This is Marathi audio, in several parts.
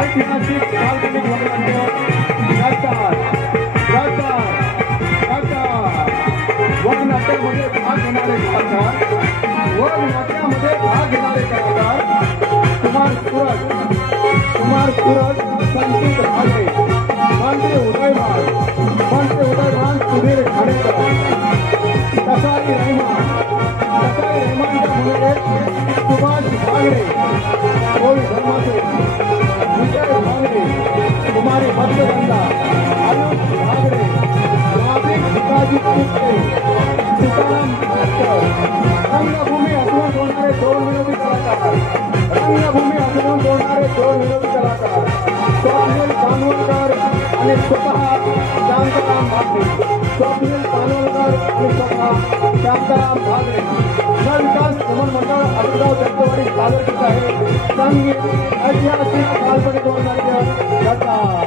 ऐतिहासिक काल्पनिक वगनाट्यामध्ये भाग घेणारे कलाकार वगनाट्यामध्ये भाग घेणारे कलाकार कुमार सूरज संचित भागरे मानते उदयभान सुधीर खाडेकर कसाई रहमानच्या मुले सुभाष भागरे कोळी धर्माचे विजय भागरे कुमारी भद्रगंगा आयुष भागरे नाभिक पिताजी कुस्ते सीताराम रंगभूमी हसवून सोडणारे दोन विनोदी कलाकार स्वप्नील कानोलकर आणि स्वतः शांताराम भागरे विकास भ्रमण मंडळ आदिगाव दत्तवाडी सादर करत आहे संगीत ऐतिहासिक काल्पनिक वगनाट्य गद्दार.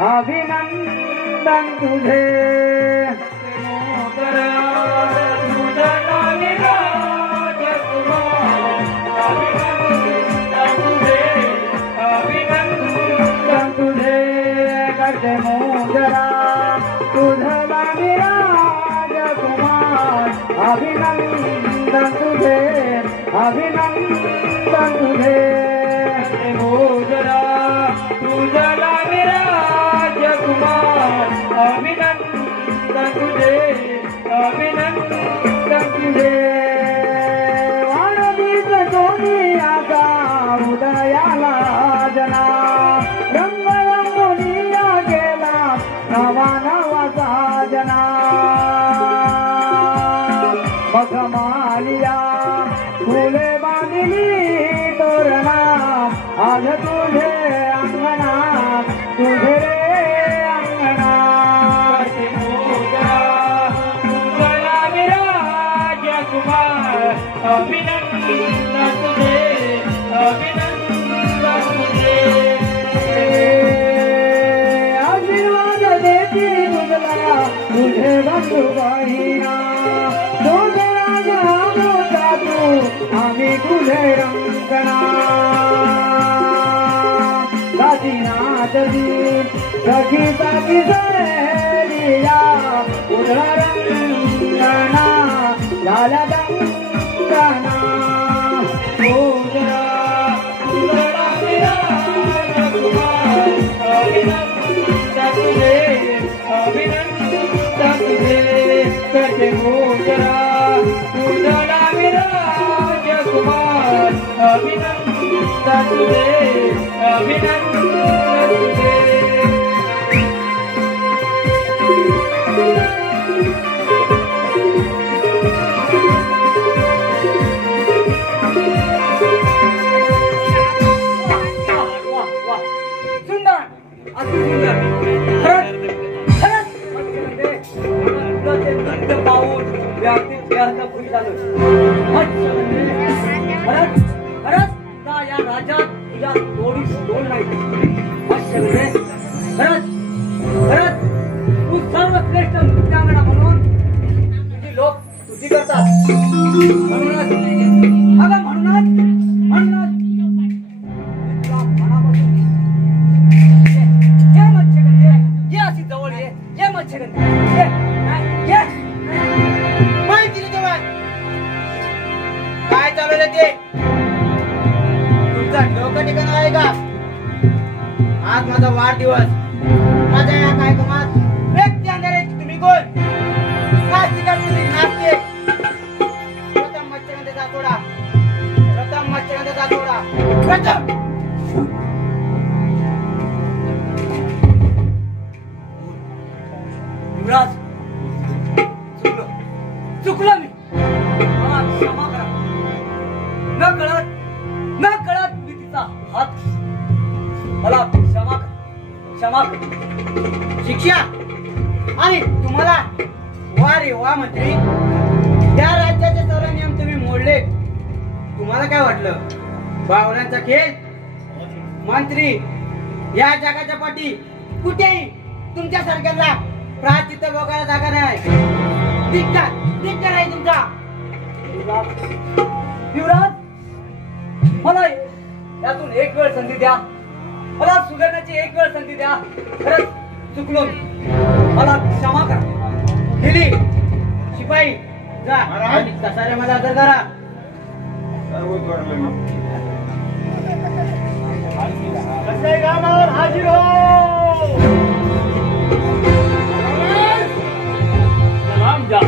अभिनंदन तुझे करते मोजरा तुझला राजकुमार अभिनंदन तुझे मोजरा तुझला राजकुमार अभिनंदन तुझे वाणवीत सोनियाचा उदयाला जना रंग रंगोनिया गेला नवा साजना मखमालिया फुले बांधली तोरणा आज तुझे अंगणा तुझे आशीर्वाद देती तुझला तुझे बंधू बहिणा तुझे राजा मोठा तू आम्ही तुझे रंगणा काशीनाथ जी सखी साथी सहेलिया उधळा रंगणा लाला दंगणा आज माझा वाढदिवस माझ्या या कार्यक्रमात व्यक्ती आणणारे तुम्ही कोण नाचते प्रथम मच्छरगंधेचा तोडा युवराज, चुकलो मी. मला क्षमा करा. न कळत मी तिचा हात. मला क्षमा करा. शिक्षा आणि तुम्हाला वा रे वा मंत्री. त्या राज्याचे सर्व नियम तुम्ही मोडले. तुम्हाला काय वाटलं बावल्यांचा खेळ? मंत्री, या जगाच्या पाठी कुठेही तुमच्या सारख्याला प्राचित्य बघायला जागा नाही. धिक्कार आहे तुमचा. युवराज, मला यातून एक वेळ संधी द्या. मला सुधारण्याची एक वेळ संधी द्या. खरंच चुकलो. मला क्षमा करा. दिली शिपाई जा आणि कसारे मला हजर करा. हाजीर हो. सलाम जा.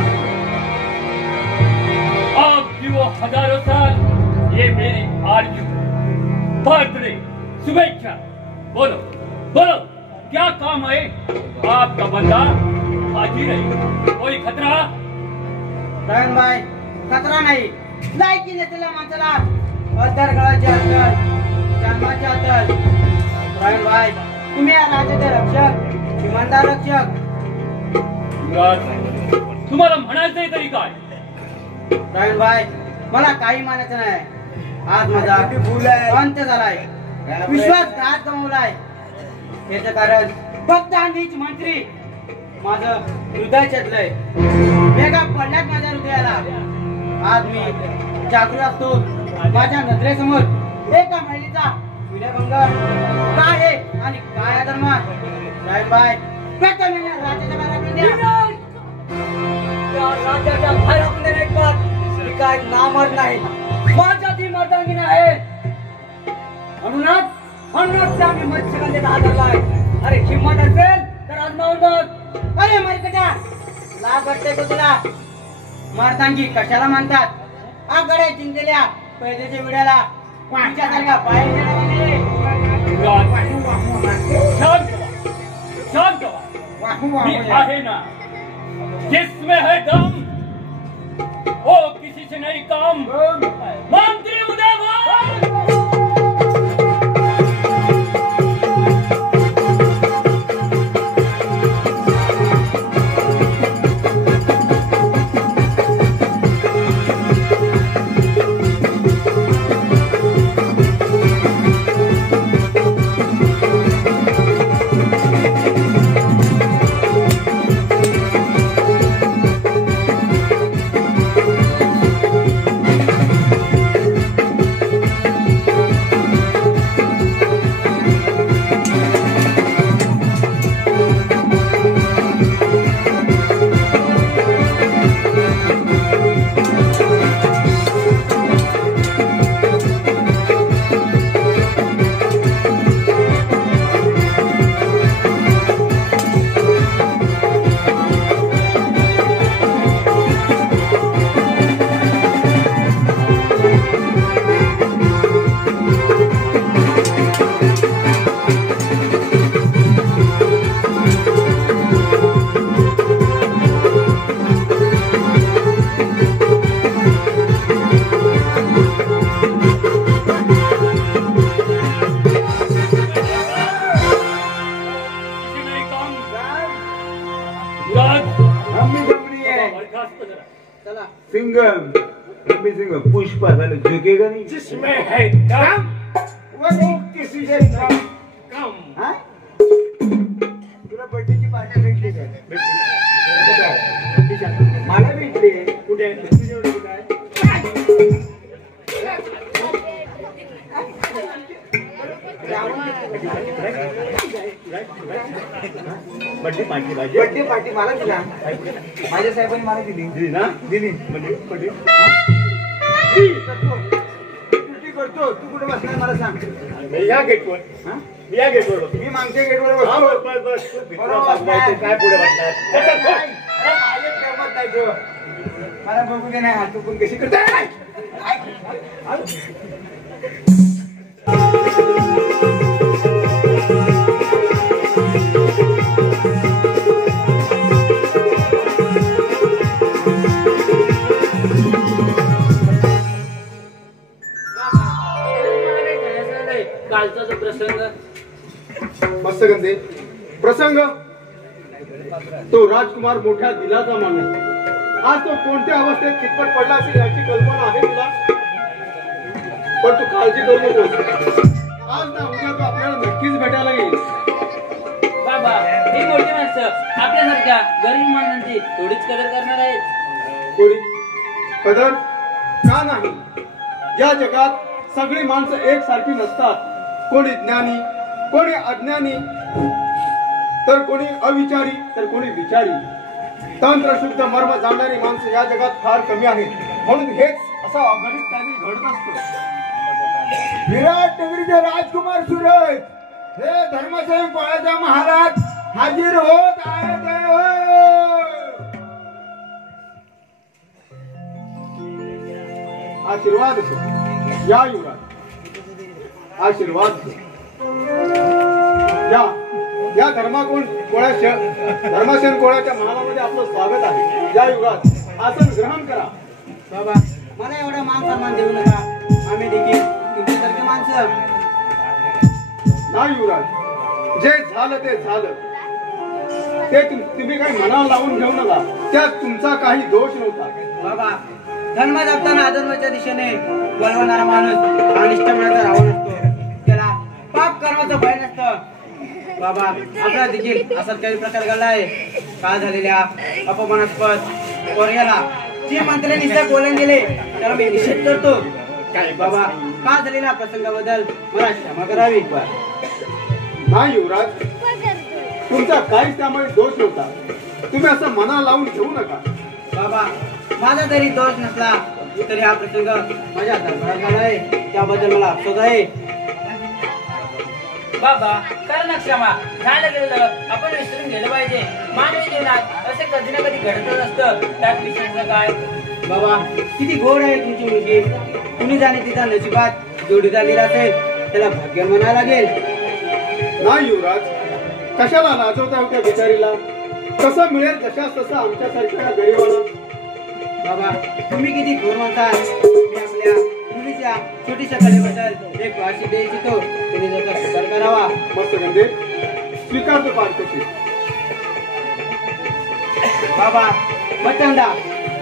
आपकी वो हजारों साल ये मेरी आरज़ू. बर्थडे शुभेच्छा. बोलो बोलो, क्या काम है? आपका बंदा हाजिर है. कोई खतरा? रायन भाई, खतरा नाही. लायकी नसलेल्या माणसाला अत्तर जन्माचे अत्तर. रायन भाई, तुम्ही या राज्याचे रक्षक, इमानदार रक्षक. तुम्हाला म्हणायचंय तरी काय? रायन भाई, मला काही मानायचं नाही. आज माझा अंत झालाय. विश्वासघात गमावलाय. याचं कारण फक्त नीच मंत्री. माझं हृदय छेदलंय. वेगा पडल्यात माझ्या हृदयाला. आज मी जागृत असतो. माझ्या नजरेसमोर एका महिलेचा विनयभंग काय आहे आणि काय अधर्म. रायन भाई, प्रथम राज्याच्या बाहेर आपण देण्यात काय नामर नाही. माझ्या ती मर्दांगी आहे. म्हणूनच आम्ही मत्स्यगंधेचा हादरलाय. अरे हिंमत असेल तर आजमावून बघ. अरे मालकाच्या लाज वाटते का तुला? मर्दांगी कशाला म्हणतात? आगड्या जिंकलेल्या पैदेच्या विड्याला तुमच्यासारखा बाहेर शांत व्हा. मी आहे ना. जिसमें है दम वो किसी से नहीं काम. मंत्री उदय भाई. सिंगम सिंगम पुष्पा झालं झुकेगा नहीं. जिसमें है दम वो किसी से कम. तुला बर्थडेची पार्टी भेटली काय? मला भेटली. कुठे? बर्थडे पार्टी मला दिला. माझ्या साहेबांनी मला दिली ना. दिली म्हणजे करतो. तू कुठे बसणार मला सांग. या गेटवर. या गेटवर. मी मागच्या गेटवर बसतो. काय पुढे बसणार? मला बघू दे. नाही तू पण कशी करतो. कालचा जो प्रसंग मत्स्यगंधे प्रसंग तो राजकुमार मोठ्या दिलाचा माणूस आज तो कोणत्या अवस्थेत कितपत पडला असेल याची कल्पना आहे तुला पण तू काळजी करू नकोस आज ना उद्या तो आपल्याला नक्कीच भेटायला येईल बाबा ही मोठी माणसं आपल्यासारख्या गरीब माणसांची थोडीच कदर करणार आहेत. कोणी कदर का नाही या जगात सगळी माणसं एकसारखी नसतात. कोणी ज्ञानी कोणी अज्ञानी तर कोणी अविचारी तर कोणी विचारी. तंत्र शुद्ध मर्म जाणणारी माणसं या जगात फार कमी आहेत म्हणून हेच असं अगणित काही घडत असतं. विराट नगरीचे राजकुमार सूरज हे धर्मसेन कोळ्याचा महाराज हाजीर होत आहेत. आशीर्वाद असो या युवराज आशीर्वाद असो. या धर्मसेन कोळ्याच्या महालामध्ये आपलं स्वागत आहे. या युवराज आसन ग्रहण करा. बाबा मला एवढा मान सन्मान देऊ नका. आम्ही देखील तुमच्यासारखे माणसं. नाही युवराज जे झालं ते झालं ते तुम्ही काही मनाला लावून घेऊ नका. त्यात तुमचा काही दोष नव्हता. बाबा धर्म जपताना अधर्माच्या दिशेने बोलवणारा माणूस अनिष्ट मनाचा रावण असतो. त्याला पाप कर्माचं भय नसतं. बाबा आपला देखील असाच काही प्रकार घडला आहे. काल झालेल्या अपमानास्पद कोर्याला जे मंत्र्या निश्चय बोलून गेले त्याला मी निषेध करतो. बाबा काल झालेल्या प्रसंगाबद्दल मला क्षमा करावी. नाही युवराज तुमचा काहीच त्यामुळे दोष नव्हता. तुम्ही असं मनाला लावून घेऊ नका. बाबा माझा जरी दोष नसला तरी हा प्रसंग माझ्या दरबारात झाला आहे. त्याबद्दल मला अफसोस आहे. बाबा कर ना क्षमा. झालं गेलं आपण विसरून गेलं पाहिजे. मानवी जीवनात असे कधी ना कधी घडतच असतं. त्यात विसरणं काय. बाबा किती गोड आहे तुमची मुलगी. कुणी जाणे तिचा नशिबात जोडीदार दिला असेल त्याला भाग्य म्हणायला लागेल. नाही युवराज कशाला लाजवता होत्या बिचारीला. कसं मिळेल तशाच तसं आमच्यासारख्या गरीबाला. बाबा तुम्ही किती गोड म्हणताल. मी आपल्या मुलीच्या छोटीशा कलेबद्दल एक वाशी देऊ इच्छितो. तुम्ही जर स्वीकार करावा. मत्स्यगंधे स्वीकारतो पार्थिव. बाबा मचंदा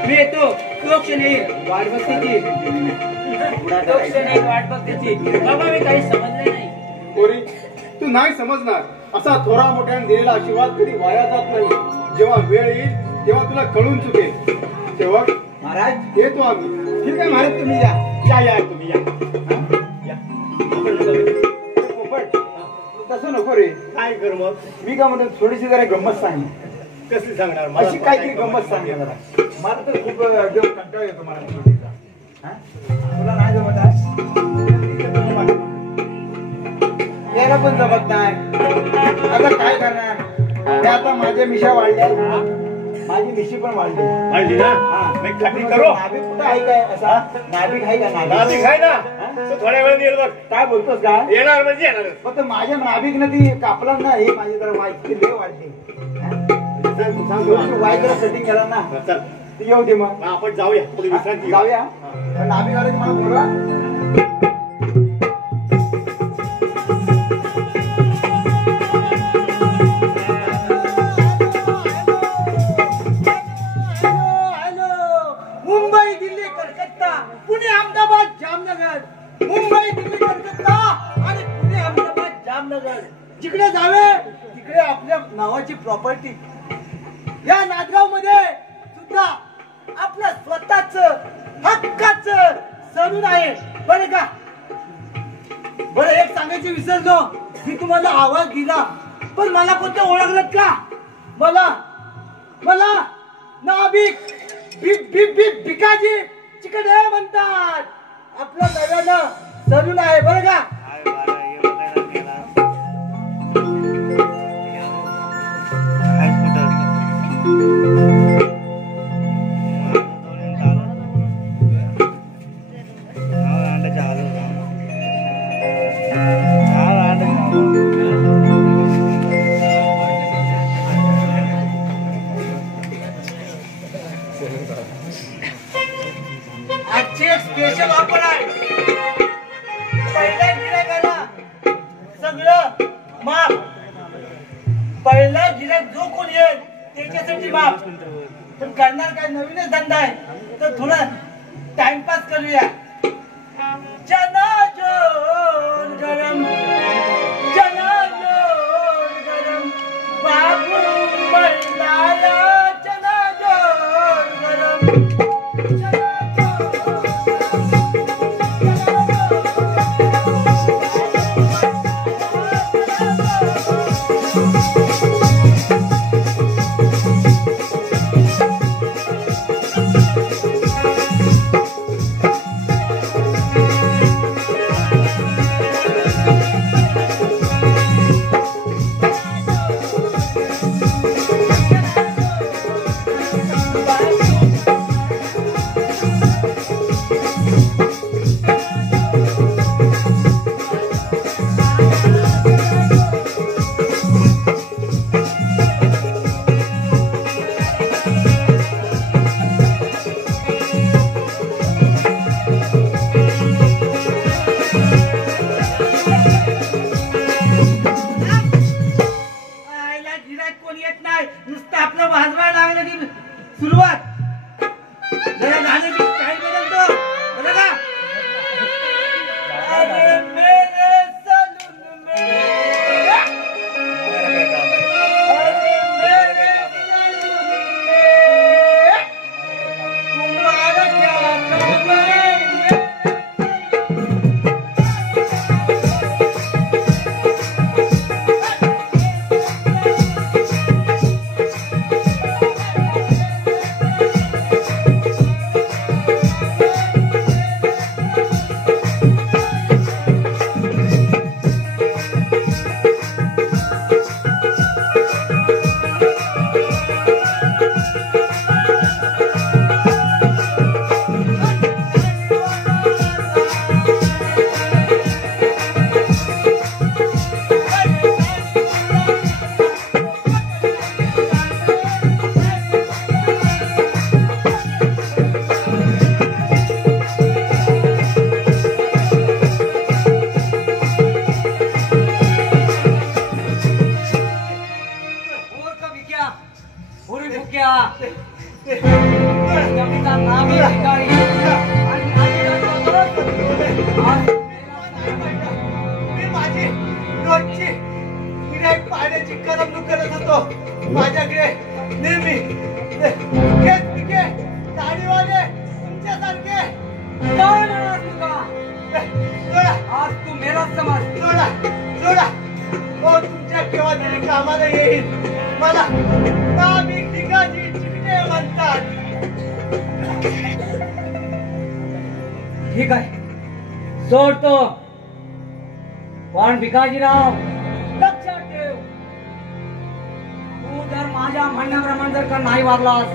मी येतो. तो क्षण येईल वाट बघतीची. तो क्षण एक वाट बघतेची. बाबा मी काही समजले नाही. पोरी तू नाही समजणार. असा थोरा मोठ्याने दिलेला आशीर्वाद कधी वाया जात नाही. जेव्हा वेळ येईल तेव्हा तुला कळून चुकेल. तेव्हा महाराज येतो आम्ही. ठीक आहे महाराज तुम्ही या तुम्ही या. पोपट तसं नको रे. काय कर मग मी का म्हणतो थोडीशी जरा गंमत सांग. कसली सांगणार अशी काहीतरी गंमत सांग जरा. मला तर खूप एकदम कंटाळा येतो मला थोडीचा. तुला नाही जमत आहे. याला पण जमत नाही. आता काय करणार. आता माझ्या मिशा वाढल्या. माझी मिशी पण वाढली. वाढली ना मी खात्री करू. नाभिक कुठं आहे काय असा. नाभिक आहे का नाभिक आहे ना तो थोड्या वेळ येईल बघ. काय बोलतोस का. येणार म्हणजे येणार. फक्त माझ्या नाभिकनं ती कापला ना हे माझी जरा वाईट लय वाढली. वाईट जरा सेटिंग केला ना चल ती येऊ दे मग. आपण जाऊया थोडी विश्रांती घेऊ. जाऊया. नाभिक आलं की मला बोलवा. मुंबई दिल्ली कलकत्ता पुणे अहमदाबाद जामनगर. मुंबई दिल्ली कलकत्ता आणि पुणे अहमदाबाद जामनगर. जिकडे जावे तिकडे आपल्या नावाची प्रॉपर्टी. या नांदगाव मध्ये सुद्धा आपलं स्वतःच हक्काच सलून आहे बरं का. बरं एक सांगायचं विसरलो. मी तुम्हाला आवाज दिला पण मला कोणतं ओळखलं का. मला नाभिक भिकाजी चिकडे म्हणतात. आपलं नव्यानं सलून आहे बरं का. आजचे स्पेशल ऑफर आहे. पहिल्या माप पहिला गिऱ्हाईक जो कोण येईल त्याच्यासाठी माप पण करणार काय नवीनच धंदा आहे तर थोडा टाइमपास करूया चना जोर गरम चना जोर गरम बाबू मलाया चना जोर गरम ठीक आहे सोडतो पण भिकाजीराव लक्षात ठेव तू जर माझ्या म्हणण्याप्रमाणे जर का नाही वागलास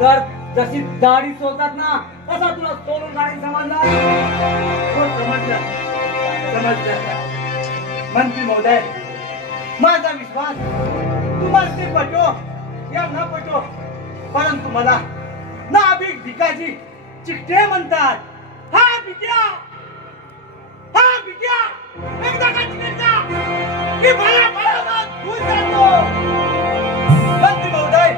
तर जशी दाढी सोडतात ना तसा तुला सोडून गाडी समजला समजलं मंत्री महोदय माझा विश्वास तुम्हाला ते पटो या न पटो परंतु मला नाभिक भिकाजी चिकटे म्हणतात हा भिक्या एकदा का चिकटला की मला भूल जातो मंत्री महोदय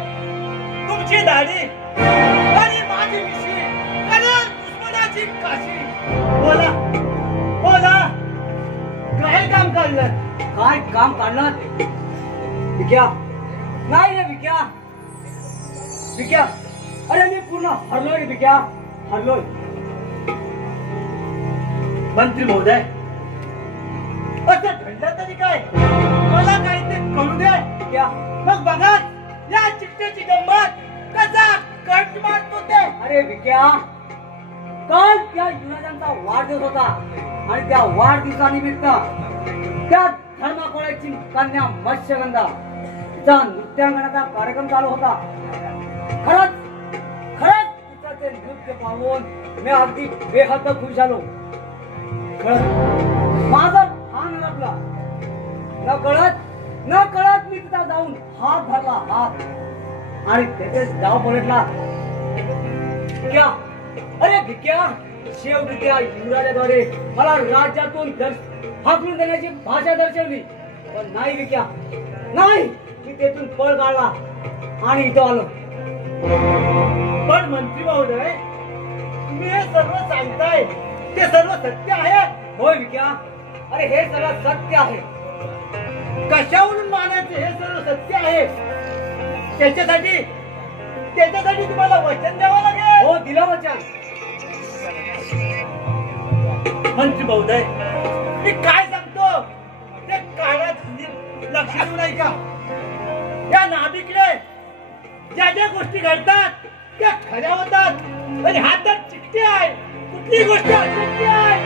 तुमची दाढी आणि माझी मिशी आणि दुश्मनाची काशी बोला काय काम काढलं काय काम काढलं भिक्या नाही रे भिक्या अरे मी पूर्ण हरलोय भिक्या हरलोय मंत्री महोदय असं घडलं तरी काय मला काही ते कळू दे क्या मग बघा या चिकट्याची गंमत कसा कट मारतो ते अरे भिक्या काल त्या युवराजांचा वाढदिवस होता आणि त्या वाढदिवसानिमित्त त्या धर्माकोळ्याची कन्या मत्स्यगंधा तिचा नृत्यांगणाचा कार्यक्रम चालू होता खरंच तिचं ते नृत्य पाहून मी अगदी बेहद खुश झालो माझा हान लागला न कळत मी तिथं जाऊन हात धरला हात आणि तेथेच डाव पलटला अरे भिक्या शेवटी त्या युवराजाद्वारे मला राज्यातून हाकलून देण्याची भाषा दर्शवली, पण नाही विक्या, नाही. मी तेथून पळ काढला आणि इथं आलो. पण मंत्री महोदय, तुम्ही हे सर्व सांगताय ते सर्व सत्य आहे? होय विक्या, अरे हे सगळं सत्य आहे. कशावरून मानायचे हे सर्व सत्य आहे? त्याच्यासाठी तुम्हाला वचन द्यावं लागेल. हो, दिलं वचन. मंत्री महोदय, मी काय सांगतो ते कानात लक्ष देऊ नाही का? या नाभिकडे ज्या ज्या गोष्टी घडतात त्या खऱ्या होतात आणि हातात चिठ्ठी आहे, कुठली गोष्ट अशक्य आहे.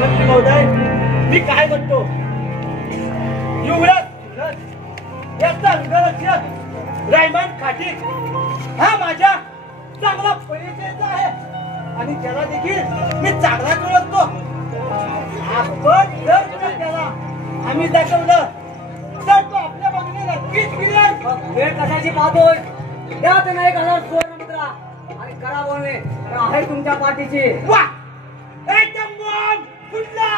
मंत्री महोदय, मी काय म्हणतो, युवराज सुरज याचा अंगरक्षक रायमान खाटीक हा माझ्या चांगला परिचयाचा आहे आणि त्याला देखील मी चांगलाच ओळखतो. आपण जर तुला त्याला आम्ही दाखवलं तर तो आपल्या बाजूने नक्कीच फिरेल. वेळ कशाची पाहतोय? द्या त्यांना 1000 सुवर्ण मुद्रा आणि करा बोलणे, आहे तुमच्या पाठीची. वा, एकदम बॉम्ब फुटला,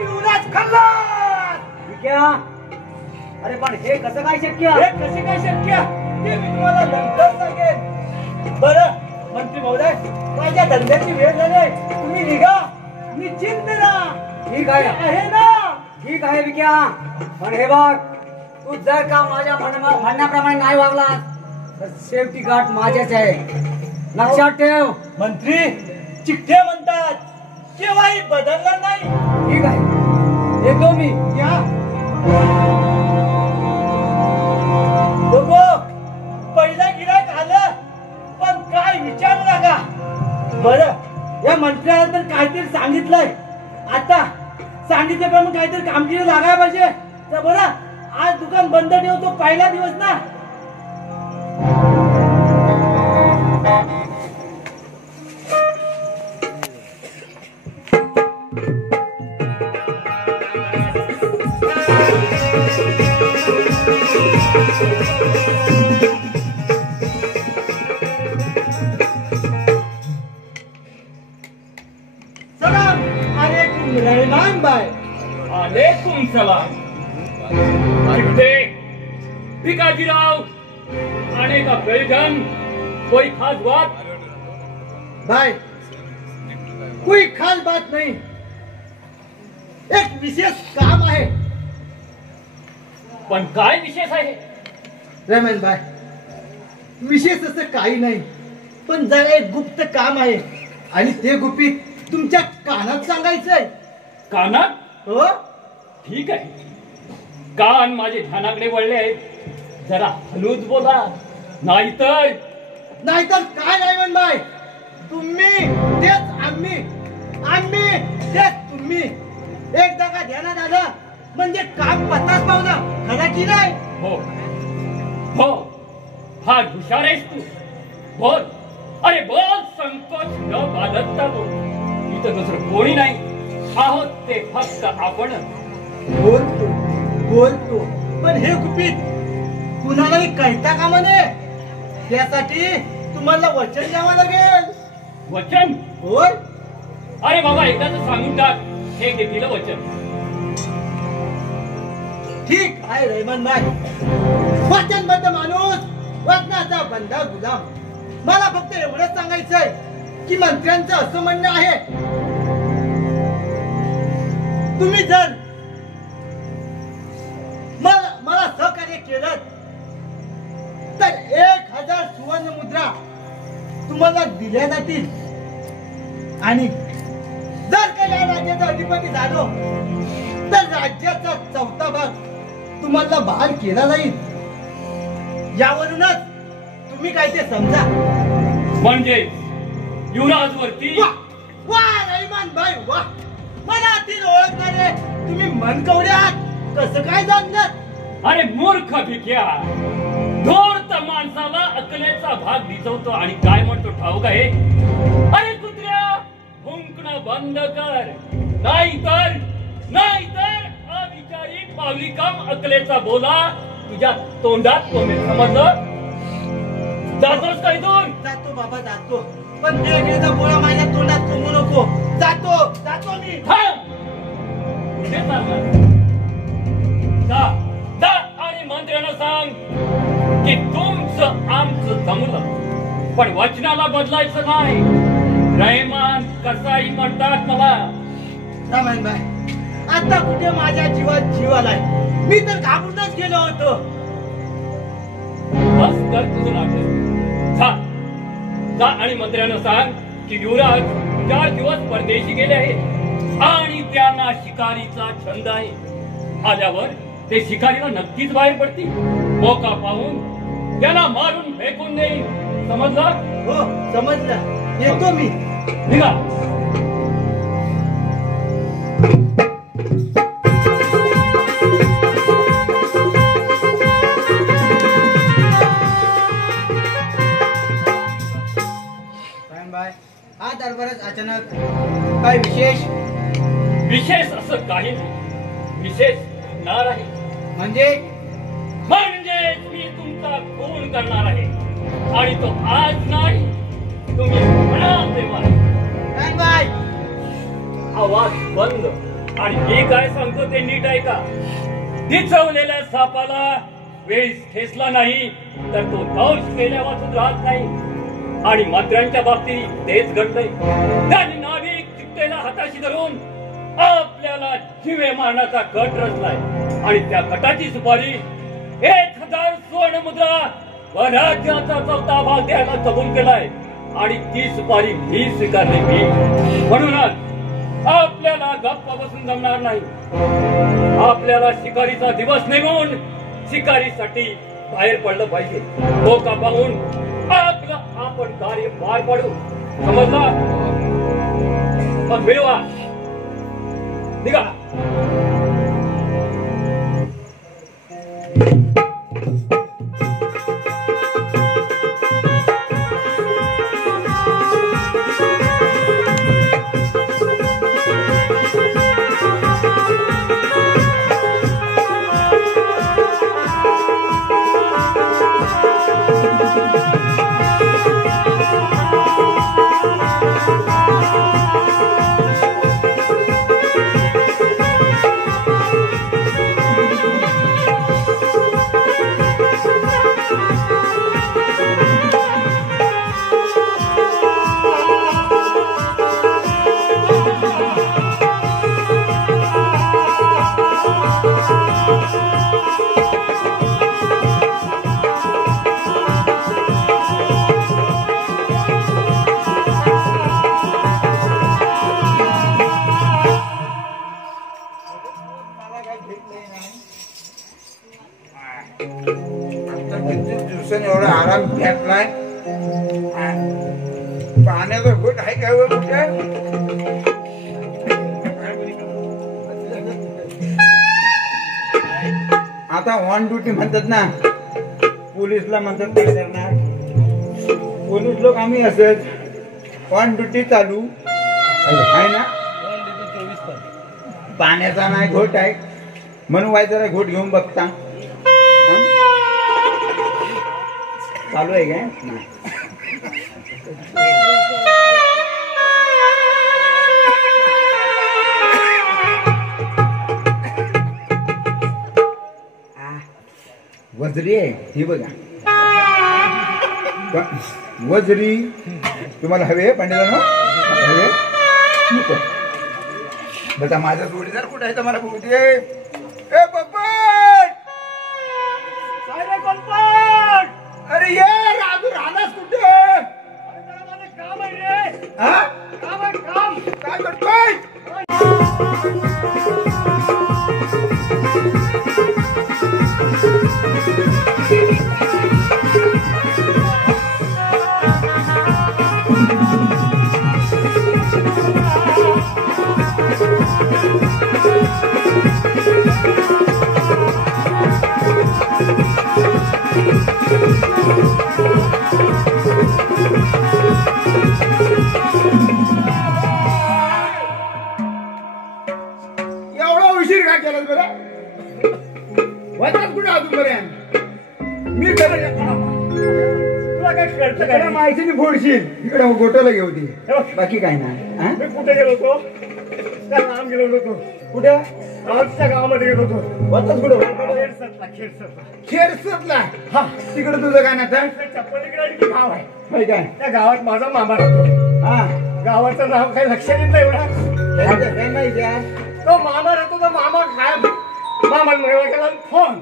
युवराज खल्लास. विक्या, अरे पण हे कसं काय शक्य? हे कसे काय शक्य ते मी तुम्हाला नंतर सांगेन. बरं मंत्री महोदय, माझ्या धंद्याची वेळ झाली, तुम्ही निघा, निश्चिंत राहा. ठीक आहे आहे ना? ठीक आहे विक्या, पण हे बघ, तू जर का माझ्या म्हणण्याप्रमाणे नाही वागला तर शेवटी गाठ माझ्याच आहे, लक्षात ठेव. मंत्री, चिठ्ठे म्हणतात केव्हाही बदलणार नाही. ठीक आहे, येतो मी. या बघो, पहिला गिऱ्हाईक आलं, पण काय विचारू नका. बरं, या मंत्र्याला तर काहीतरी सांगितलंय, आता सांगितल्याप्रमाणे काहीतरी कामगिरी लागायला पाहिजे. तर बरं, आज दुकान बंद ठेवतो, पहिला दिवस ना. सलाम अलैकुम रहमान भाई. वालेकुम सलाम. चिट्टे, भिकाजीराव आने का प्रयोजन, कोई खास बात? भाई, कोई खास बात नहीं, एक विशेष काम आहे. पण काय विशेष आहे? रहमान भाई, विशेष असं काही नाही, पण जरा एक गुप्त काम आहे आणि ते गुपित तुमच्या कानात सांगायचंय. कानात? हो, ठीक आहे. कान माझे ध्यानाकडे वळले आहेत, जरा हलूच बोला, नाहीतर काय रहमान भाई, तुम्ही तेच आम्ही, आम्ही तेच तुम्ही. एकदा का ध्यानात आलं म्हणजे काम पत्ताच पावलं, खरं की नाही? हो हो, फार हुशार आहेस तू. बोल, अरे बोल, संकोच न बाळगता बोल. इथं दुसरं कोणी नाही, आहोत ते फक्त आपण. बोलतो, पण हे गुपित कुणालाही कळता कामा नये. त्यासाठी तुम्हाला वचन द्यावं लागेल. वचन? होय. अरे बाबा, एकदाच सांगून टाक, हे घेतलेलं वचन. ठीक आहे रहमान भाई, वचनबद्ध माणूस, वचनाचा बंधा गुलाम. मला फक्त एवढंच सांगायचंय की मंत्र्यांचं असं म्हणणं आहे, तुम्ही जर मला सहकार्य केलं तर 1000 सुवर्ण मुद्रा तुम्हाला दिल्या जातील आणि जर का या राज्याचा अधिपती झालो तर राज्याचा 4था भाग तुम्हाला बहाल केला जाईल. यावरूनच तुम्ही काय ते समजा. म्हणजे युवराजवरती. वा रहमान भाई, वा. मला ती ओळखणारे तुम्ही मनकवडे आहात, कसं काय जाणणार? अरे मूर्ख भिक्या, धूर्त माणसाला अकलेचा भाग दिसवतो आणि काय म्हणतो ठाऊक आहे? अरे कुत्र्या, भुंकणं बंद कर, नाहीतर अविचारी पावली काम अकलेचा बोला तुझ्या तोंडात कोणी, समजलं? जातोस का इथून? जातो बाबा, जातो, पण बेगेचा बोळा माझ्या तोंडात कोंबू नको. जातो मी. थांब. कसे चालणार? जा आणि मंत्र्यांना सांग की तुमचं आमचं जमलं, पण वचनाला बदलायचं नाही. रहमान कसाही म्हणतात मला. रामायणबाई, आता कुठे माझ्या जीवात जीव आलाय? मी तर घाबरूनच गेलो होतो. बस कर तुझं नाटक. जा आणि मंत्र्यांना सांग की युवराज 4 दिवस परदेशी गेले आहेत आणि त्यांना शिकारीचा छंद आहे. आल्यावर ते शिकारीला नक्कीच बाहेर पडतील. मोका पाहून त्यांना मारून फेकून देईल. समजला? हो, समजलं. येतो मी. निघा. हा दरबारच अचानक काय विशेष असं काही नाही. विशेष होणार आहे. म्हणजे मी तुमचा खून करणार आहे आणि तो आज नाही, तुम्ही म्हणाल तेव्हा. रामबाई, आवाज बंद. आणि मी काय सांगतो ते नीट ऐका. दिचवलेल्या सापाला वेळीच ठेसला नाही तर तो दंश केल्या वाचून राहत नाही. आणि मंत्र्यांच्या बाबतीत तेच घडलंय. त्यांनी नाविक चित्तेला हाताशी धरून आपल्याला जीवे मारण्याचा कट रचलाय आणि त्या कटाची सुपारी 1000 स्वर्ण मुद्रा व राज्याचा 4था भाग द्यायला कबूल केलाय. आणि ती सुपारी मी स्वीकारली. मी म्हणूनच आपल्याला गप्प बसून जमणार नाही. आपल्याला शिकारीचा दिवस निघून शिकारीसाठी बाहेर पडलं पाहिजे. मोका पाहून आपलं आपण कार्य पार पाडू. समजला? मग मिळवा. निघा. एवढा आराम घेतलाय. पाण्याचा घोट आहे काय वर कुठे? आता ऑन ड्युटी म्हणतात ना, पोलीसला म्हणतात काय करणार. पोलीस लोक आम्ही असत ऑन ड्युटी चालू आहे ना. पाण्याचा नाही घोट आहे म्हणून वाय जरा घोट घेऊन बघता. चालू आहे काय? वजरी आहे ही बघा. वजरी तुम्हाला हवे पंडितांनो? हवे नको. बघा माझा जोडीदार कुठे आहे तर मला बघू दे. ए पप्पट, अरे ये राजू राहलास कुठे? काम आहे रे. हा काम आहे, काम. काय करतोय? एवढा उशीर का केला बरं? वाटत कुठे अजूनपर्यंत मी तुला काय कळतं इकडे काय? माहितीने फोडशील, इकडे गोटोला घेऊ दे. बाकी काय नाही. मी कुठे गेलो होतो? त्या लांब गेलो होतो. कुठे गावच्या गावामध्ये गेलो होतो. होताच कुठं खेडसरला. खेरसतला हा तिकडे तुझं काय ना चप्पलीकडे आणखी गाव आहे. काय काय त्या गावात माझा मामा राहतो. हा गावाचं नाव काही लक्षात येत नाही एवढा. काय माहिती आहे तो मामा राहतो. तो मामा काय मामा केला फोन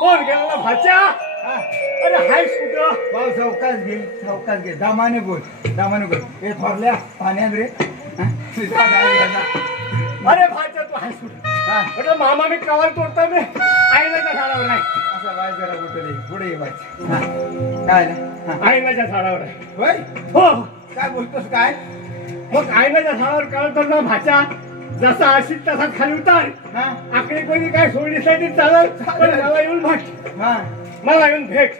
फोन केला ना भाच्या. अरे हायस कुठं? भाऊ सावकाश घे दामाने बोल हे थोरल्या पाण्यात रे अरे भाच्या तू हायस कुठं? म्हटलं मामा मी कवर तोडतो मी आईनाच्या झाडावर नाही. असं वाय जरा कुठे पुढे ये काय ना आईनाच्या झाडावर आहे. होय हो काय बोलतोस काय मग आईनाच्या झाडावर कळतो ना भाच्या. जसा अशीच तसाच खाली उतार. हा आकडे कोणी काय सोडली ती चालत. पण मला येऊन भेट. हा मला येऊन भेट.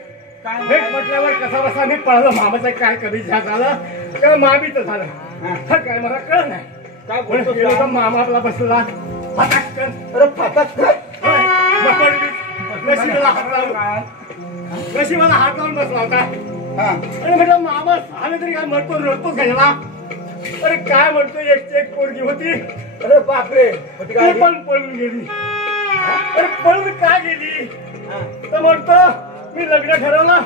काय भेट म्हटल्यावर कसा बसा मी पळालो. मामाचं काय कधी झालं झालं तेव्हा मामीचं झालं. हा काय मला कळ नाही. काय पण बोलतोस गेलो तर काय? मामा आपला बसला फटाकन. अरे फाटाक नशिबाला हात लावून नशिबाला हात लावून बसला होता. हा आणि म्हटलं मामा झालं तरी काय म्हणतो रडतोच घ्यायला. अरे काय म्हणतो एक पोरगी होती. अरे बापरे ती पण पळून गेली. अरे पळून का गेली तर म्हणतो मी लग्न ठरवलं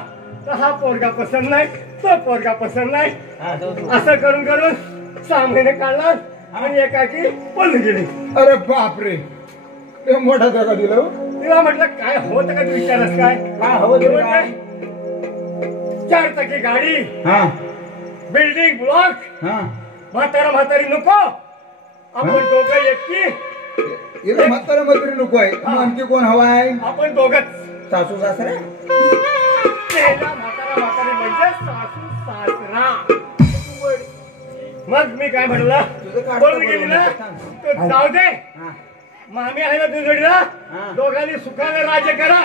तर हा पोरगा पसंत नाही तो पोरगा पसंत नाही. असं करून 6 महिने काढला आणि एकाकी पळून गेली. अरे बापरे ते मोठा जागा दिला तिला म्हटलं काय होत का तू विचारस काय हवं ती म्हणते, 4 चाकी गाडी हा बिल्डिंग ब्लॉक हा म्हातारी नको आपण दोघं एकटी. हिला म्हातारा मैत्री नको आहे आणखी कोण हवा आहे आपण दोघच. सासू सासरे पहिला म्हातारी म्हणजे सासू सासरा. मग मी काय म्हणलं तुझं काढतो बोलून गेली ना तर जाऊ दे. हा मामी आहे ना तुझ्याकडला हा. दोघांनी सुखाने राज्य करा.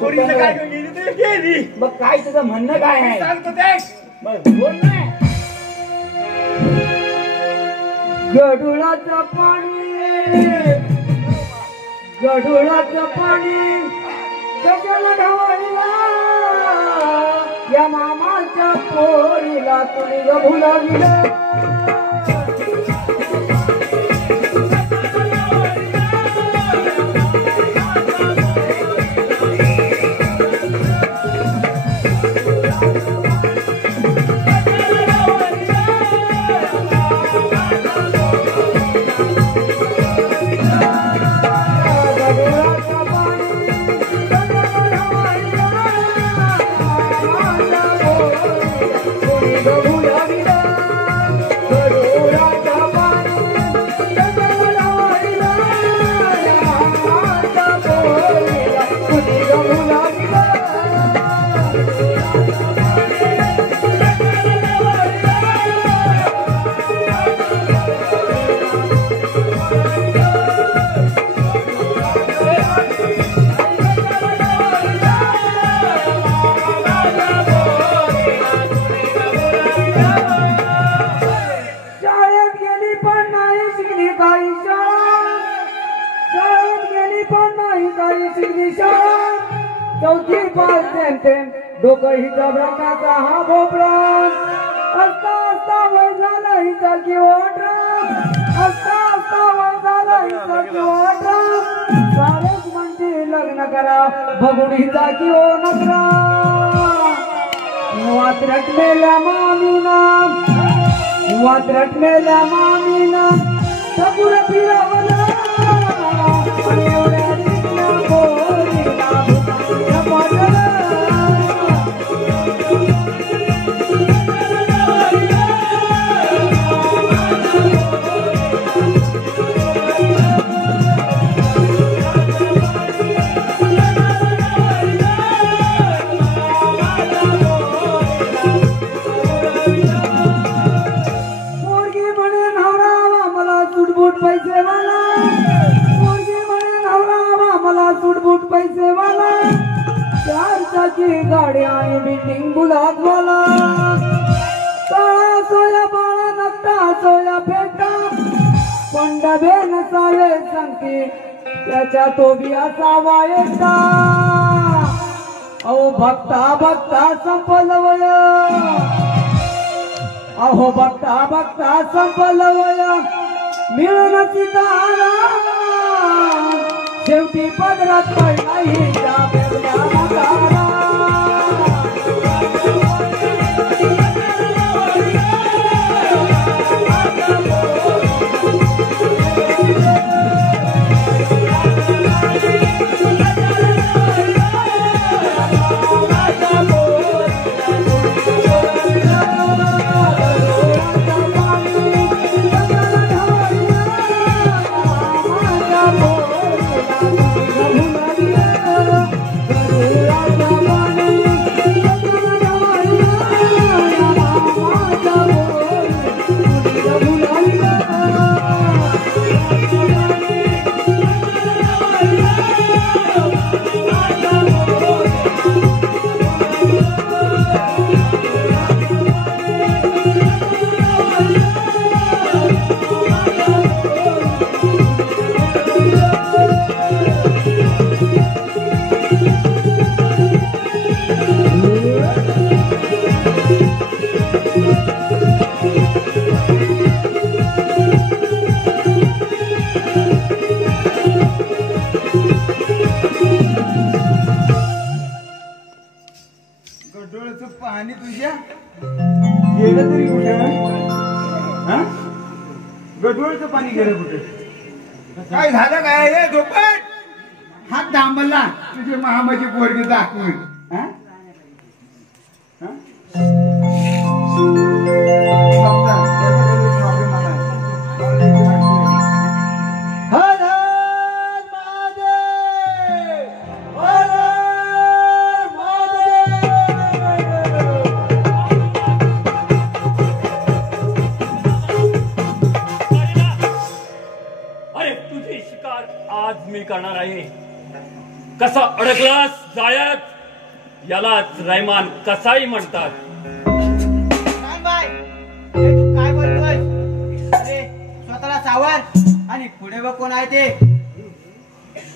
पोरीचं काय घेऊन गेली ते गेली. मग काय तुझं म्हणणं काय मी आहे सांगतो ते बस बोल ना गढुळाचं पाणी कशाला ढवळला या मामाच्या पोरीला तुझी भुलविलं. चौथी पाच डोकं हिचा ब्रह्माचा हा भोपळा असता असता वय झाला हिचा किंवा असता असता वय झाला हिचा किंवा सारेच म्हणते लग्न करा बघून हिचा किंवा नकरा वात्रट मेल्या मामीना सगुर फिरवला आणि एवढ्या दिसल्या पोरीला भुताच्या पाठला. पैसेवाला 4 चाकी गाडी आणि बिल्डिंग बुलातवाला काळा सोया बाळा नकटा सोया फेटा पंडबे नसावे सांगते त्याच्या तो बी असावा एकटा. अहो भक्ता भक्ता संपल वय अहो बघता बघता संपलं वय मिळून सितारा शेवटी पदरात पडला हिच्या बेवड्या म्हातारा. गडोळचं पाणी तुझ्या गेलं तरी कुठे हा? गडोळचं पाणी गेलं कुठे? काय झालं काय हे झोपट हात थांबला तुझे महामाची पोरगी दाखवून हा? हा? समजा, त्याच्याकडे problem आला. हर हर महादेव! हर हर महादेव! अरे तुझी शिकार आज मी करणार आहे. कसा अडकलास जाळ्यात यालाच रैमान कसाई म्हणतात. काय बाय हे तू काय बोलतोय? अरे स्वतःला सावर आणि पुढे बघ कोण आहे ते.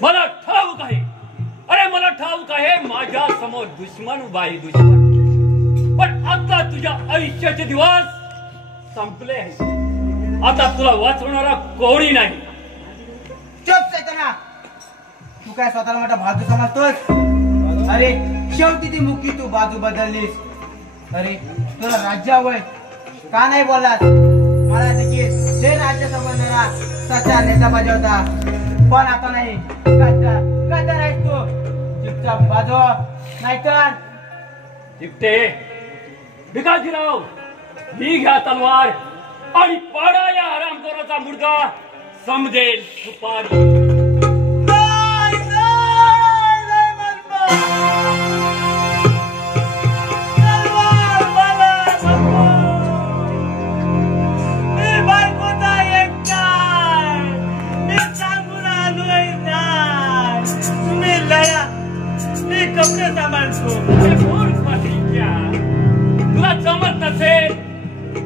मला ठाऊक आहे. अरे मला ठाऊक आहे माझ्या समोर दुश्मन उभा आहे दुश्मन. पण आता तुझ्या आयुष्याचे दिवस संपले आहेत. आता तुला वाचवणारा कोणी नाही. चुप चैतन्या, तू काय स्वतःला मोठा बाजू समजतोस? अरे शेवटी ती मुक्की तू बाजू बदललीस. अरे तुला राज्य हवंय का नाही बोललास? मला असं की ते राज्य समजणारा सच्चा नेता पाहिजे होता. पण आता नाही. गद्दार आहेस तू. चुपचाप बाजू नाहीतर जिंकते भिकाजीराव ही घ्या तलवार आणि पाडा या हरामखोराचा मुर्दा. समजेल सुपारी. कपडे सांभाळतो. तुला जमत नसेल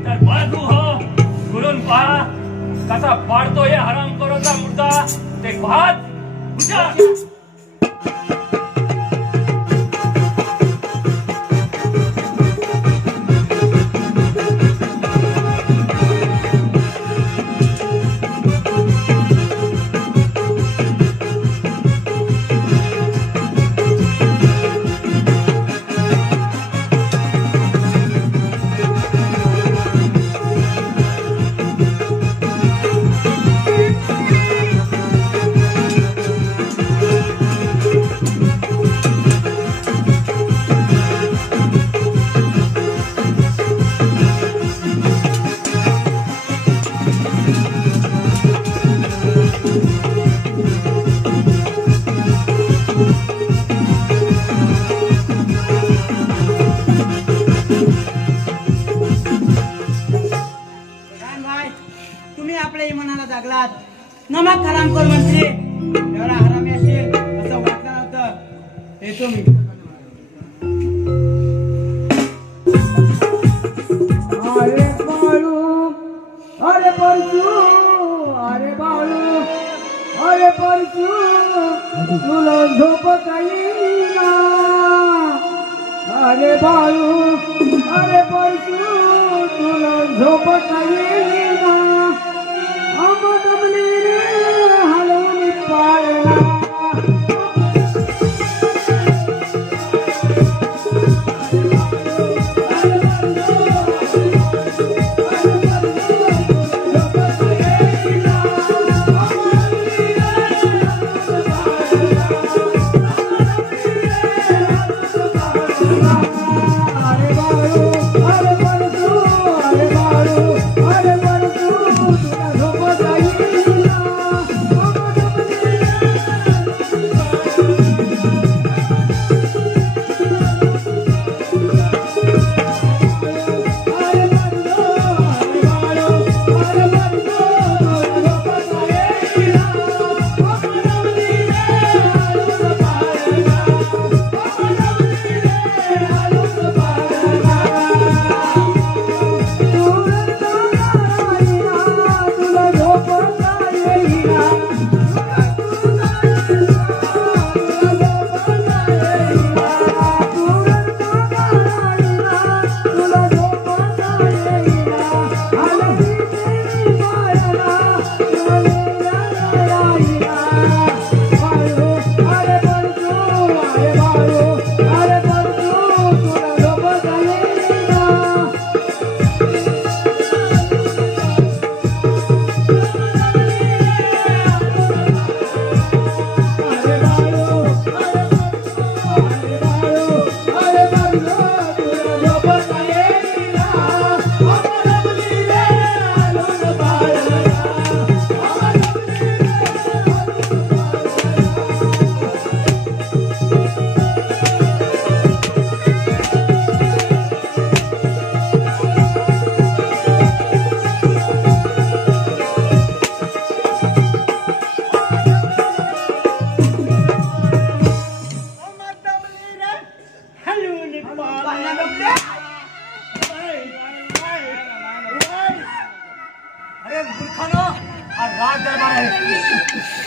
तर बाजू हो घुरून पहा कसा पाडतो या हरामखोराचा मुर्दा. ते भात नमक हरामखोर मंत्री एवढा हरामी असेल असं वाटलं नव्हतं. येतो मी. अरे बाळू, अरे परशू, अरे बाळू, अरे परशू, तुला झोप काही ना. अरे बाळू, अरे परशू, तुला झोपता येईना दमली रे हलवून पाळला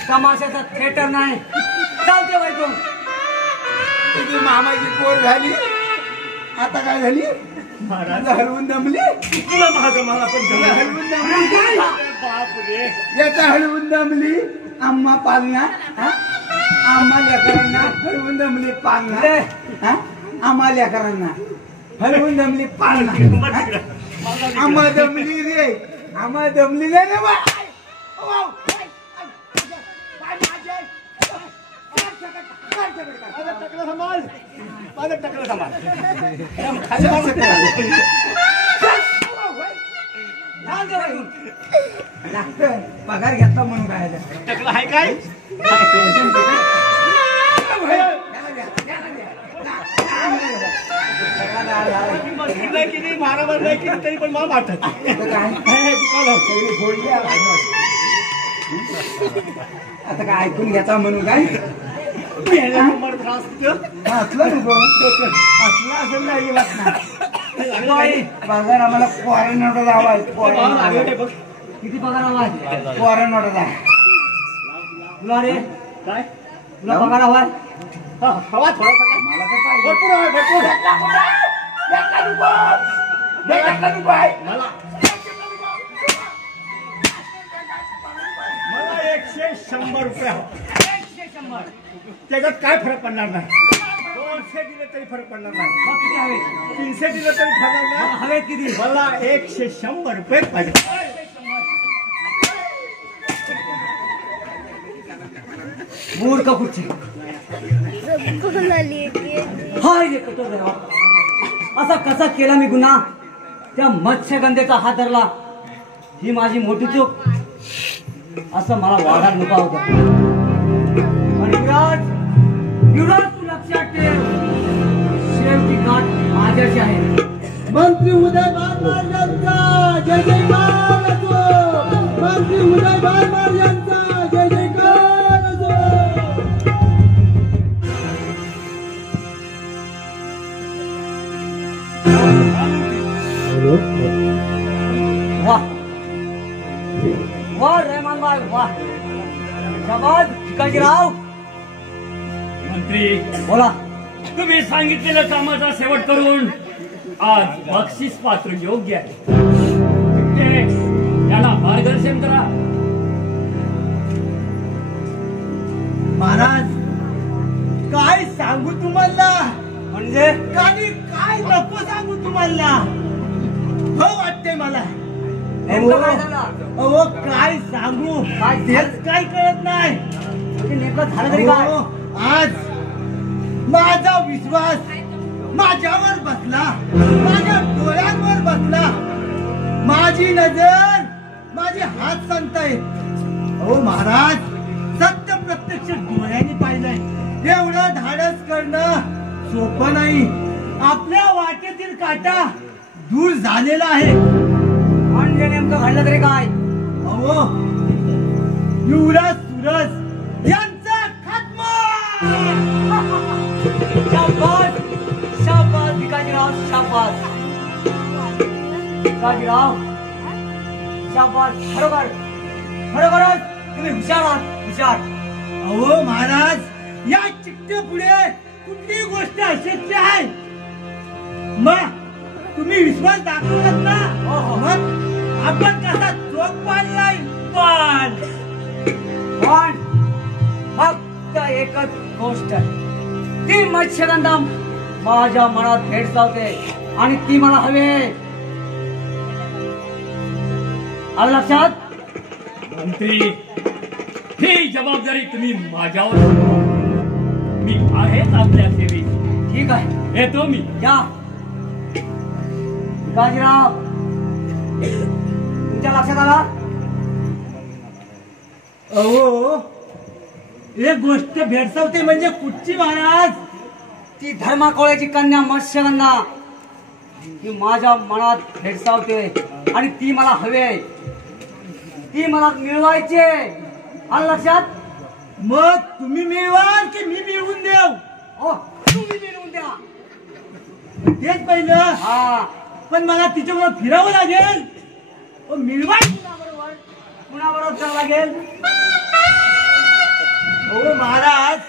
तमाशाचा थिएटर नाही चालते बाई तू तुझी मामाची पोर झाली आता काय झाली महाराज हलवून दमली तुला माझं मला पण जमलं. हलवून दमली बापरे याचा हलवून दमली आम्हा पालना हा? आम्हा लेकरांना हलवून दमली पालना हा? आम्हा लेकरांना हलवून दमली पालना हा? आम्हा दमली रे आम्हा दमली रे ना बा टकलं समाज माझं टकलं समाज पगार घेतला म्हणून काय टकलं आहे काय नाही की नाही मारामार नाही की तरी पण मला वाटत आता काय ऐकून घेता म्हणून काय असलं असलं असेल नाही पगार आम्हाला पोरा नोटा लावाय किती पगार हवाय पोरा नोटा तुला रे काय तुला पगार हवाय हवा थोडा मला तर पाहिजे भरपूर आहे भरपूर मला मला 100 रुपये हवा 100 त्याच्यात काय फरक पडणार नाही 200 दिले तरी फरक पडणार नाही मग किती हवे 300 दिले तरी फरक नाही हवेत किती मला 100 रुपये पाहिजे मूर्ख कुठचे हाय रे कठोर देवा असा कसा केला मी गुन्हा त्या मत्स्यगंधेचा हात धरला ही माझी मोठी चूक असं मला वागायला नको होतं पण युवराज तू लक्षात ठेव शेवटी गाठ माझ्याशी आहे मंत्री उदय भानमार यांचा जय जयकार असो मंत्री उदय भानमार यांचा जय जयकार असो वाह वाह रहमान भाई वाह शाबाद भिकाजीराव मंत्री बोला तुम्ही सांगितलेल्या कामाचा शेवट करून आज बक्षीस पात्र योग्य आहे. ते त्याला मार्गदर्शन करा. महाराज काय सांगू तुम्हाला, म्हणजे काय नको सांगू तुम्हाला. हो वाटते मला. नेमकं काय झालं? अहो काय सांगू, तेच काय कळत नाही. नेमकं झालं तरी काय? अहो, आज माझा विश्वास माझ्यावर बसला, माझ्या डोळ्यांवर बसला. माझी नजर माझे हात सांगताय. अहो महाराज, सत्य प्रत्यक्ष डोळ्यांनी पाहिलंय. एवढं धाडस करणं सोपं नाही. आपल्या वाटेतील काटा दूर झालेला आहे. म्हणजे नेमकं घडलं तरी काय? अहो, युवराज सुरज यांचा खात्मा. शाबास शाबास भिकाजीराव, शाबास भिकाजीराव, शाबास. खरोखरच तुम्ही हुशार आहात, हुशार. अहो महाराज, या चिकटे पुढे कुठली गोष्ट अशक्य आहे. मग तुम्ही विश्वास दाखवलात ना, मग आपण कसा चोख पाडलाय. पण फक्त एकच गोष्ट, ती मत्स्यगंधा माझ्या मनात भेडसावते आणि ती मला हवे. आलं लक्षात? मंत्री, ही जबाबदारी तुम्ही माझ्यावर सोपवा. मी आहेच आपल्या सेवेत. ठीक आहे, येतो मी. या. भिकाजीराव, तुमच्या लक्षात आला? अहो, एक गोष्ट भेडसावते म्हणजे कुठची महाराज? ती धर्माकोळ्याची कन्या मत्स्यगंधा, ती माझ्या मनात भेडसावते आणि ती मला हवे. ती मला मिळवायचे. आलं लक्षात? मग तुम्ही मिळवाल की मी मिळवून देऊ? ओ, तुम्ही मिळवून द्या. तेच पहिलं. हा, पण मला तिच्याबरोबर फिरावं लागेल. मिळवाय कुणाबरोबर करावं लागेल? हो महाराज,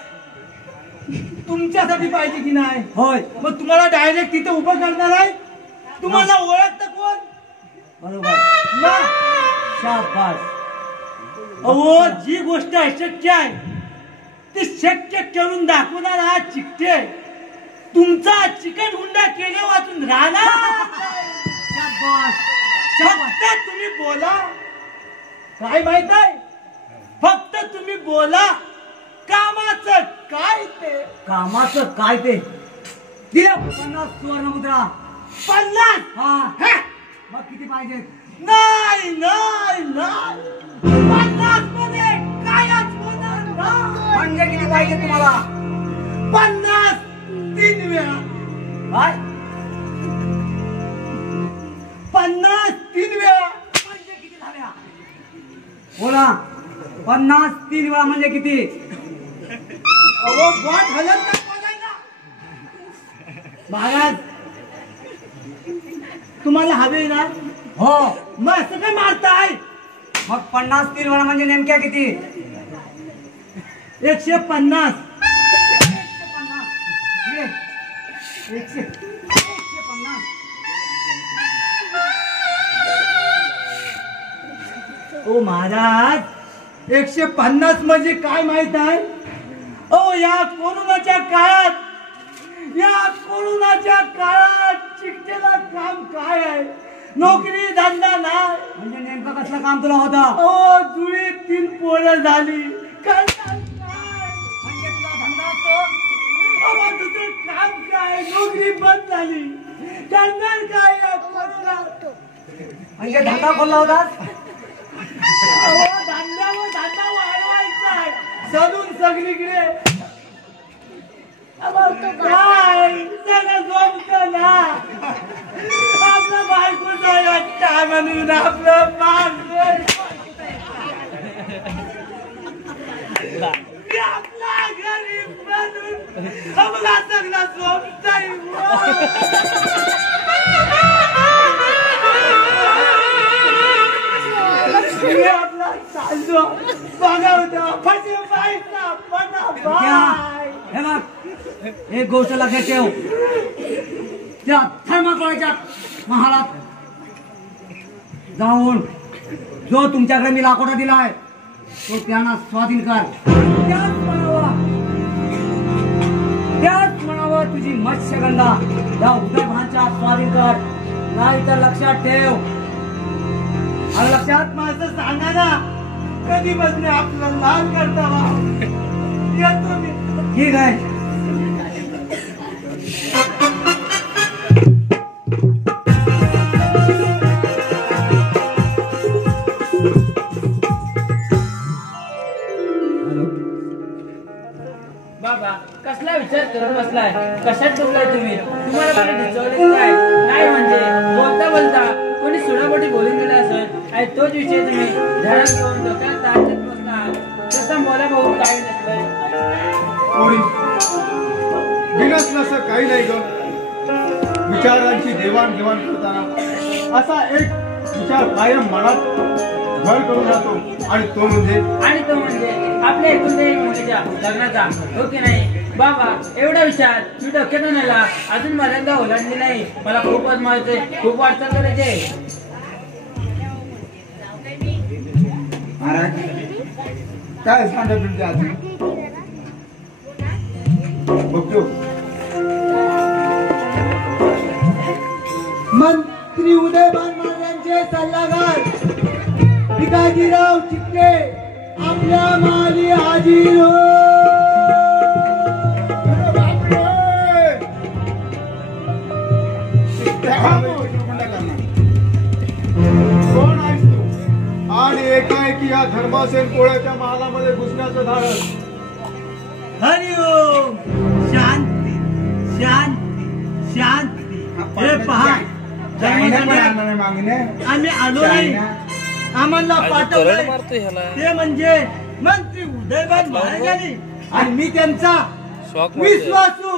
तुमच्यासाठी पाहिजे की नाही? होय, मग तुम्हाला डायरेक्ट तिथे उभं करणार आहे. तुम्हाला ओळखतं कोण? बरोबर. मग शाबास. अहो, जी गोष्ट अशक्य आहे ती शक्य करून दाखवणार हा चिकटे. तुमचा चिकट हुंडा केले वाचून राहणार. शाबास. फक्त तुम्ही बोला. काय माहित आहे? फक्त तुम्ही बोला. कामाचं काय ते? कामाचं काय ते? दिल्या 50 सुवर्ण मुद्रा. 50? हा, हे? मग किती पाहिजे? नाही नाही नाही, 50 मध्ये कायच होणार नाही. म्हणजे किती पाहिजे तुम्हाला? 50 3 वेळा. काय? 50 3 वेळा म्हणजे किती झाल्या? बोला. 50 3 वेळा म्हणजे किती? अहो, बोट हलत का बोलायला? महाराज, तुम्हाला हवे ना? हो. मग असं काय मारताय? मग 50 3 वेळा म्हणजे नेमक्या किती? 150. 150. ओ महाराज, 150 म्हणजे काय माहित आहे? ओ, या कोरोनाच्या काळात चिकटेला काम काय आहे? नोकरी धंदा नाही. म्हणजे नेमकं कसलं काम तुला होतं? ओ, जुळी 3 पोरं झाली. करणार काय? म्हणजे तुला धंदा असतो? अहो, दुसरं काम काय? नोकरी बंद झाली. करणार काय या कोरोनात? म्हणजे धंदा खोलला होतास? अहो, धंद्यावर धंदा वाढवायचा आहे. सलून सगळीकडे. काय सगळं जमतं ना. आपलं बायकोचा एकटा म्हणून आपलं आपला गरीब म्हणून आपला सगळं जमतंय. आपला चालतो बघावतो फटे बायचा पटा बाय. हे बघ, एक गोष्ट लक्षात ठेव. त्या थर्माकोलच्या महालात जाऊन जो तुमच्याकडे मी लाकोटा दिलाय तो त्यांना स्वाधीन कर. त्याच म्हणावं तुझी मत्स्यगंधा या उदयभानच्या स्वाधीन कर. नाही तर लक्षात ठेव. आणि लक्षात माझं सांगा ना कधी बसले आपलं लाल करता येतो मी. ठीक आहे. बाबा कसला विचार करत बसलाय? कशात डुबलाय तुम्ही? तुम्हाला कोणी डिचवलेच काय? नाही म्हणजे बोलता बोलता कोणी सुडापोटी बोलून गेला असेल आणि तोच विषय तुम्ही धडा घेऊन डोक्यात ताण देत बसला. तसं बोला भाऊ काही नसलंय. पोरी बिनस नसं काही नाही ग. विचारांची देवाणघेवाण करताना असा एक विचार कायम मनात घर करून जातो आणि तो म्हणजे आपल्या एकूण एक मुलीच्या लग्नाचा. हो की नाही बाबा? एवढा विचार मी डोक्यातून आला अजून मर्यादा ओलांडली नाही. मला खूप आजमायचंय, खूप वाटचाल करायचे. महाराज काय सांगत तुमच्या आधी बघतो. मंत्री उदयभान महाराजांचे सल्लागार भिकाजीराव चित्ते आपल्या माली हाजीर हो. कोण आहेस तू आणि एकाएकी या धर्मासेन पोळ्याच्या महालामध्ये घुसण्याचं धाडस? हरिओम. शांती शांती शांती. हे पहा आम्ही आलो नाही. आम्हाला पाठवलं ते म्हणजे मंत्री उदयभान महाराजांनी आणि मी त्यांचा विश्वासू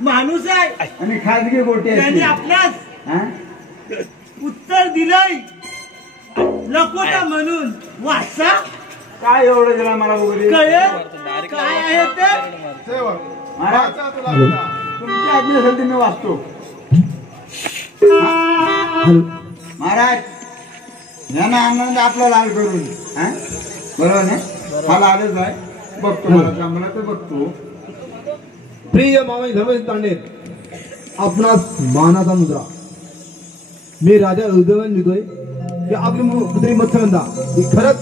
माणूस आहे आणि खाजगी गोटे त्यांनी आपल्यास उत्तर दिलंय लकोटा म्हणून. वाचा काय एवढं जरा मला वगैरे कळेल काय आहे ते. सेवक वाचा तुला कथा. तुमच्या आज्ञेसाठी मी वाचतो. महाराज यांना आनंद आपला लाल करून बरोबर ना. हा लालच आहे. बघतो मला जमला तर बघतो. प्रिय मावळी धर्मेश तांडे आपणास मानाचा मुद्रा. मी राजा उदयभान लिहितोय की आपली पुत्री मत्स्यगंधा ही खरंच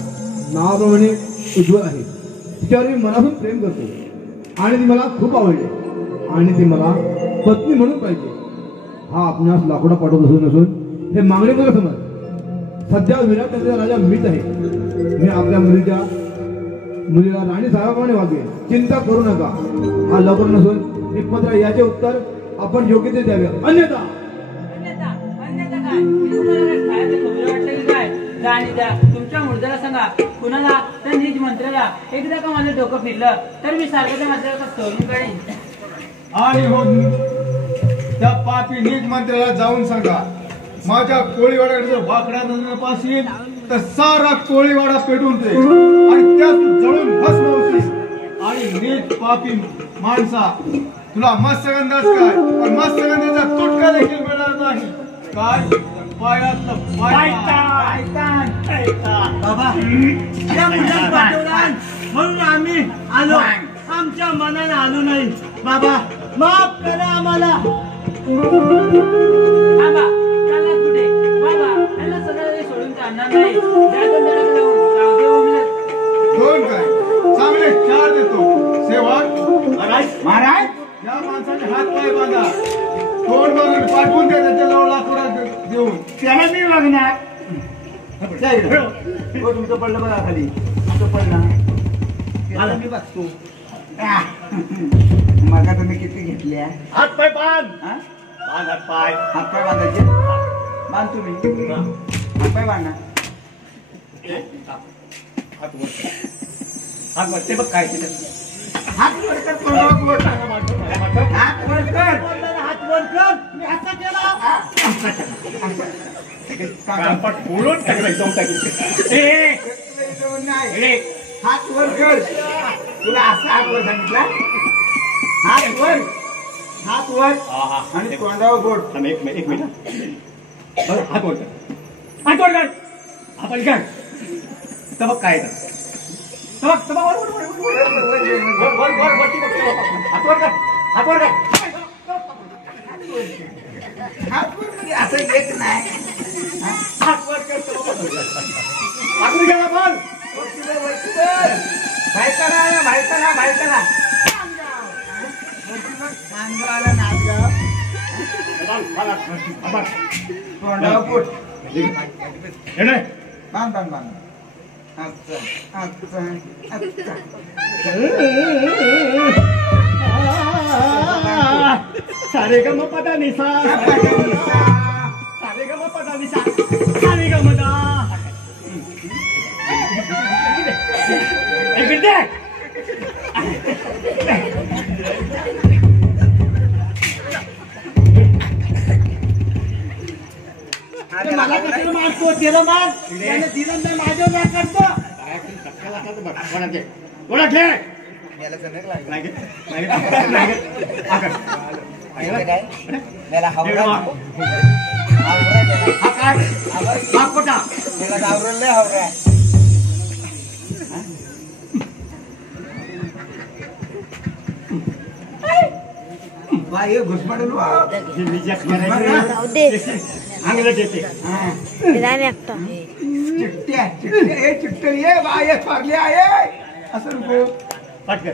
नावाप्रमाणे उज्ज्वल आहे. तिच्यावर मी मनातून प्रेम करतो आणि ती मला खूप आवडली आणि ती मला पत्नी म्हणून पाहिजे. हा आपणास लाकडा पाठवत नसून हे मागणी बघा समज. सध्या विराट नगरीचा राजा मीच आहे. मी आपल्या मुलीला राणी साहेबांप्रमाणे वागेल. चिंता करू नका. हा लवकर नसून हे पत्र याचे उत्तर आपण योग्य ते द्यावे. अन्यथा तुमच्या मुर्द्याला सांगा कुणाला तर नीच मंत्र्याला एकदा का माझं डोकं फिरलं तर मी सारखं त्या मंत्र्याला सोडून काढीन. आणि हो त्या पापी नीट मंत्र्याला जाऊन सांगा माझ्या कोळीवाड्याकडे जर वाकड्या नजरेपास येईल तर सारा कोळीवाडा पेटून दे आणि त्यात जळून भस्म होशील. आणि नीट पापी माणसा तुला मत्स्यगंधाच काय पण मत्स्यगंधाचा तुटका देखील मिळणार नाही. काय पायातलं बाबा त्या मुलाला पाठवला म्हणून आम्ही आलो. आमच्या मनाने आलो नाही. बाबा माफ करा आम्हाला. बाबा त्याला कुठे बाबा याला सगळं सोडून चालणार नाही. दोन काय चांगले 4 देतो. सेवक महाराज या माणसाने हात पाय बांधा. तोंड मारून पाठवून दे त्याच्या जवळ लाकडा देऊन. त्याला मी मागणार. तुमचं पडलं बघा खाली. तुमचं पडलं मला मी बघतो. मग तुम्ही किती घेतल्या? हात पाय बांध. हा? बांध हात पाय. हात पाय बांधायचे. बांध तुम्ही. हात पाय बांधा. हात वर. हात वर ते बघ काय केलं. हात वर कर. हात वर कर. हात वर कर. मी असं केला. कानपाट फोडून टाकलं जाऊन नाही. हात वर कर. तुला असं हात वर सांगितलं. हात वर हात वर आणि तोंडावर बोट. एक मिनिट हात वर कर आपण काय तबक काय तबक हात वर कर हात वर म्हणजे असं येत नाही. हात वर कर आपण गेला बोल भाईचा नांदगावला नांदगाव तोंडावर बोट. बांध सारे ग म पदा निसा सारे ग म पदा निसा सारे ग म दा इकडे मला कशाला मारतो त्याला मार त्याने दिलं नाही माझ्यावर राग काढतो बाई घुसमटून चिट्ट्या चिट्टे ये बाय फारले आहे असं नको. पाटकर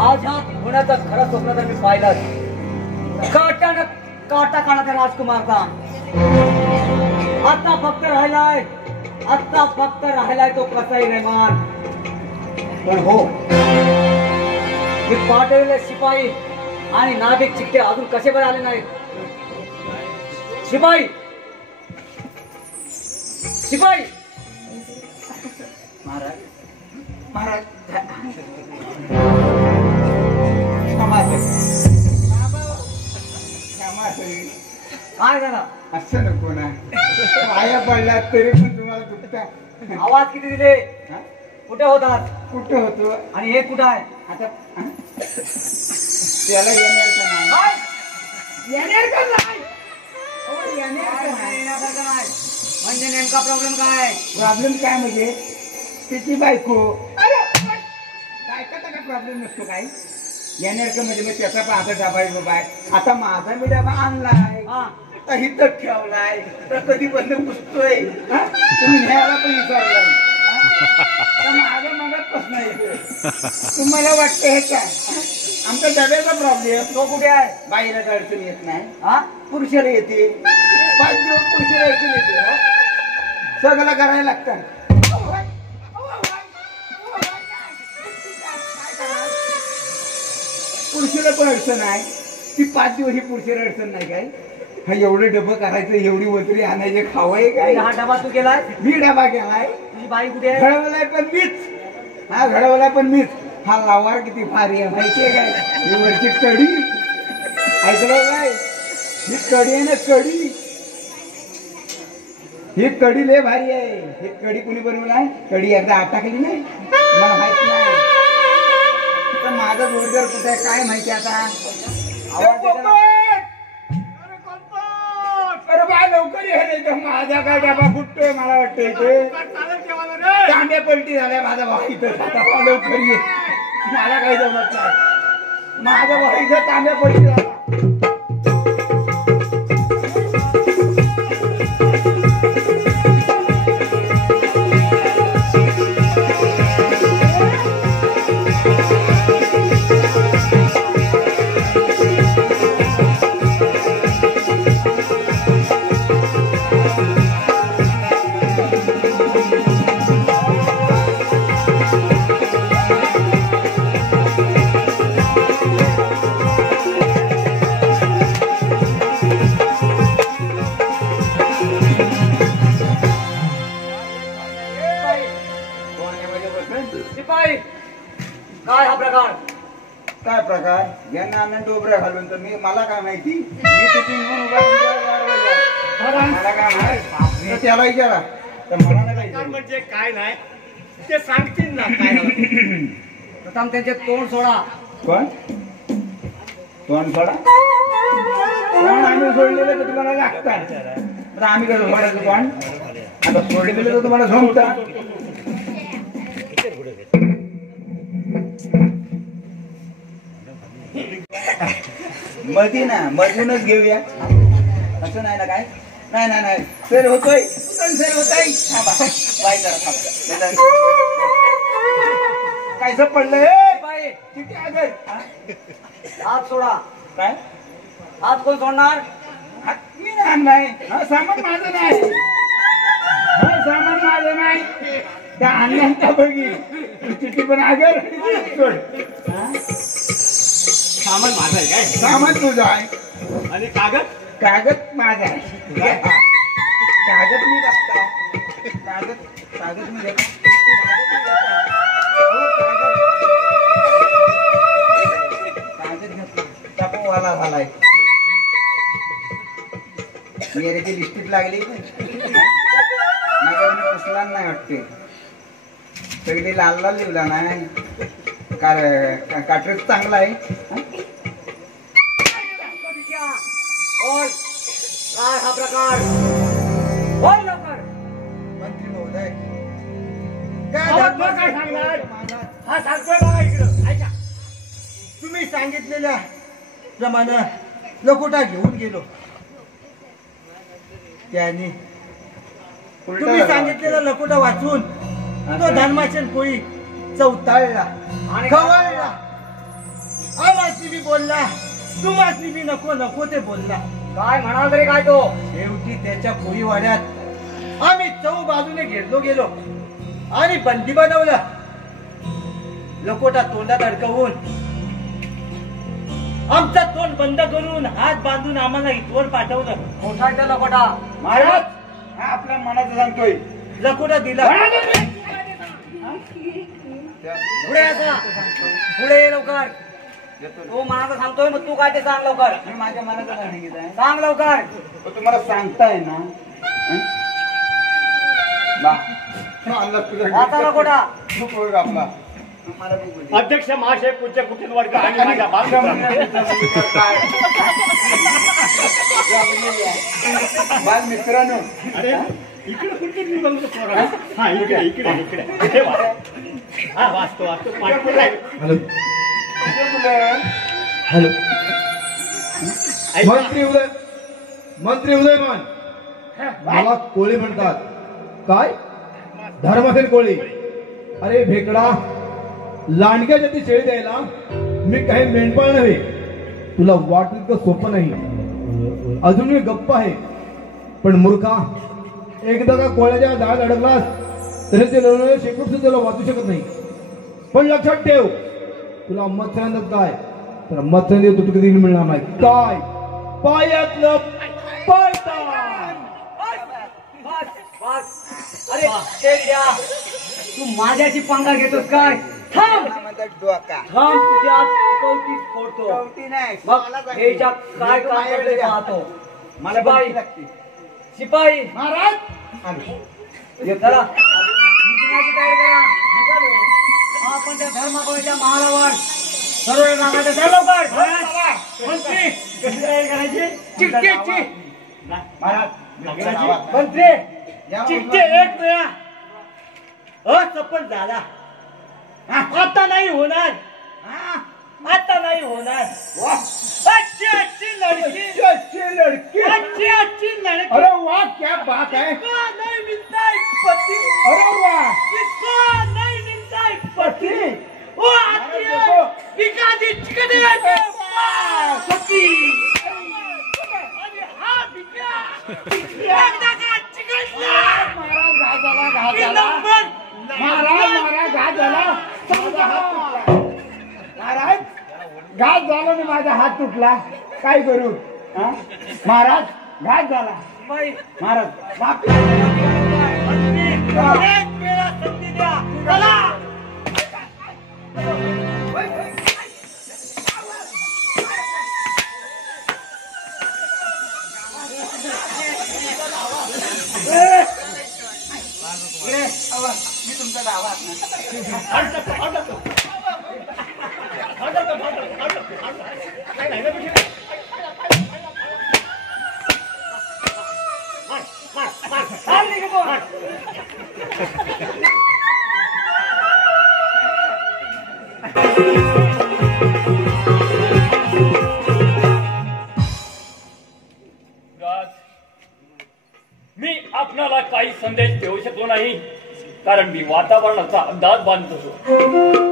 आझाद होण्याचं खरं स्वप्न तर मी पाहिलं. काटा काढाचा राजकुमारचा आता फक्त राहिलाय तो कसाई रेमान. पण हो मी पाठवलेले शिपाई आणि नाभिक चिट्टे अजून कसे बरे आले नाहीत. शिपाई महाराज काय झालं? असं नको ना. पाया पडला तरी पण तुम्हाला दुखता. आवाज किती दिले? कुठे होतात? कुठं होतो आणि हे कुठं आहे? आता त्याला येण्याचं नाही. म्हणजे नेमका प्रॉब्लेम काय? प्रॉब्लेम काय म्हणजे तिची बायको. बायकाचा काय प्रॉब्लेम नसतो काय. येणार म्हणजे मग त्याचा पण आता डबा आहे बाबा. आता माझा मी डबा आणलाय आता हिथं ठेवलाय तर कधी बंद पुसतोय. तुम्ही न्यायला पण विचारलाय माझ्या मनात प्रश्न येतोय. तुम्हाला वाटतं हे काय आमच्या डब्याचा प्रॉब्लेम. तो कुठे आहे? बाईला अडचण येत नाही पुरुषाला येते. 5 दिवस पुरुषाला अडचण येते. सगळं करायला लागतं. पुरुषाला पण अडचण आहे. ती 5 दिवस ही पुरुषाला अडचण नाही काय. हा एवढं डबं करायचं एवढी वजरी आणायचे खावाय काय. हा डबा तू केलाय? मी डबा केलाय. तुझी बाई कुठे आहे? घडवलाय पण मीच. हा घडवलाय पण मीच. हा लावार किती भारी आहे माहितीये काय. ही वरची कडी ऐकलं काय. ही कडी आहे ना कडी. ही कडी लय भारी आहे. ही कडी कुणी बनवलाय? कडी एकदा अटकली नाही मला माहित नाही. तर माझा जोरदार कुठे आहे काय माहिती आता. आवाज अरे बा लवकर ये नाही तर माझा काय डबा फुटतोय. मला वाटतंय तांब्या पलटी झाल्या माझा भाऊ इथं. आता लवकर ये मला काही जमत नाही. माझा भाऊ इथं तांब्या पलटी झाला. काय हा प्रकार? काय प्रकार यांना आम्ही डोबऱ्या घालून तर मला काय माहिती मी तिथून येऊन उभा तुमच्या मला काय माहिती तर त्याला विचारा तर मला नाही प्रकार काही म्हणजे काय नाही ते सांगतील ना काय झालं. प्रथम त्यांचे तोंड सोडा. कोण तोंड सोडा तोंड आम्ही सोडलेलं तर तुम्हाला लागतात तर आम्ही कसं सोडायचं तोंड आता सोडलेलं तर तुम्हाला झोमतात. मधी ना मधूनच घेऊया असं नाही ना काय नाही नाही नाही फेर होतोय फेर होतोय थांबा बाय करा थांबा कायचं पडलंय किती आगर हात सोडा. काय हात कोण सोडणार? मी नाही हा सामान माझं नाही हा सामान माझं नाही त्या अन्यांचा बघी चिठी पण आगर सोड हा? सामान माझं आहे काय सामान तुझं आहे आणि कागद कागद माझा आहे कागद मी बघता कागद कागद मी देतो कागद घेतला टापूवाला झालाय मेरेची लिस्टीत लागली माझ्या पुसला नाही वाटते सगळी लाल लाल लिवला नाही काट्रेस चांगला आहे बोल काय हा प्रकार? बोल लवकर. मंत्री महोदय काय सांगणार हा सांगतोय बघा इकडं ऐका. तुम्ही सांगितलेल्या प्रमाणे लकोटा घेऊन गेलो त्याने तुम्ही सांगितलेला लकोटा वाचून तो धर्माचे कोळी चौताळला आणि खवळला आमाची बी बोलला तुम्हाची बी नको नको ते बोलला काय म्हणाल तरी काय तो? शेवटी त्याच्या कोळीवाड्यात आम्ही चौ बाजूने घेरलो गेलो आणि बंदी बनवलं लकोटा तोंडात अडकवून आमचा तोंड बंद करून हात बांधून आम्हाला इथवर पाठवलं. मोठा आहे तो लकोटा. महाराज हा आपल्या मनाचं सांगतोय लकोटा दिला पुढे ये जा. पुढे ये लवकर. तो मनाचं सांगतोय मग तू काय ते सांग लवकर. मी माझ्या मनाचं सांगित आहे सांग लवकर. तो तुम्हाला सांगताय ना बा आता लकोटा. आपला मला बी बोलली. अध्यक्ष महाशय पूज्य कुठे वर्ग आणि माझ्या बाल मित्रांनो अरे इकडे कुठे निघालो पोरा हा इकडे इकडे इकडे इथे वाच. हा वाचतो वाचतो पाठ पुढे. हॅलो मंत्री उदयमान मला कोळी म्हणतात. काय धर्मासेन कोळी? अरे भेकडा लांडग्या जाती शेळी द्यायला मी काही मेंढपाळ नव्हे. तुला वाटलं इतकं सोपं नाही. अजून मी गप्प आहे पण मूर्खा एकदा का कोळ्याच्या जाळ्यात अडकलास तरी ते लढवलेलं शेपूट सुद्धा तुला वाचू शकत नाही. पण लक्षात ठेव तुला मत्स्यांत काय तर मत्स्यांत तू कधी मिळणार नाही. काय पायातलं पायता. अरे शेरड्या, तू माझ्याशी पंगा घेतोस काय? थांब डोका थांब तुझ्या कवटी फोडतो. कवटी नाही मग हे जग काय काम करते पाहतो. मला शिपाई बाई लागते शिपाई महाराज चला निघण्याची तयारी करा. आपण त्या धर्माबाईच्या महालावर सर्व नागाच्या द्या लवकर. मंत्री कशी तयारी करायची? चिठ्ठीची महाराज मंत्री चिठ्ठी एक वेळा असफल झाला. आता नाही होणार. आता नाही होणार. अच्छी अच्छी लड़की लड़की अच्छी अच्छी लड़की. अरे वाह क्या बात है. इसका नहीं मिलता है पति. अरे वाह इसका नहीं मिलता है पति. वो आती है बिकाती चिकनी है पति. अरे हाँ बिका एकदा का चिकन महाराज घात झाला ना माझा हात तुटला काय करू हा? महाराज घात झाला महाराज माफी. एक वेळा संधी द्या. चला मी आपणाला काही संदेश देऊ शकलो नाही कारण मी वातावरणाचा अंदाज बांधत होतो.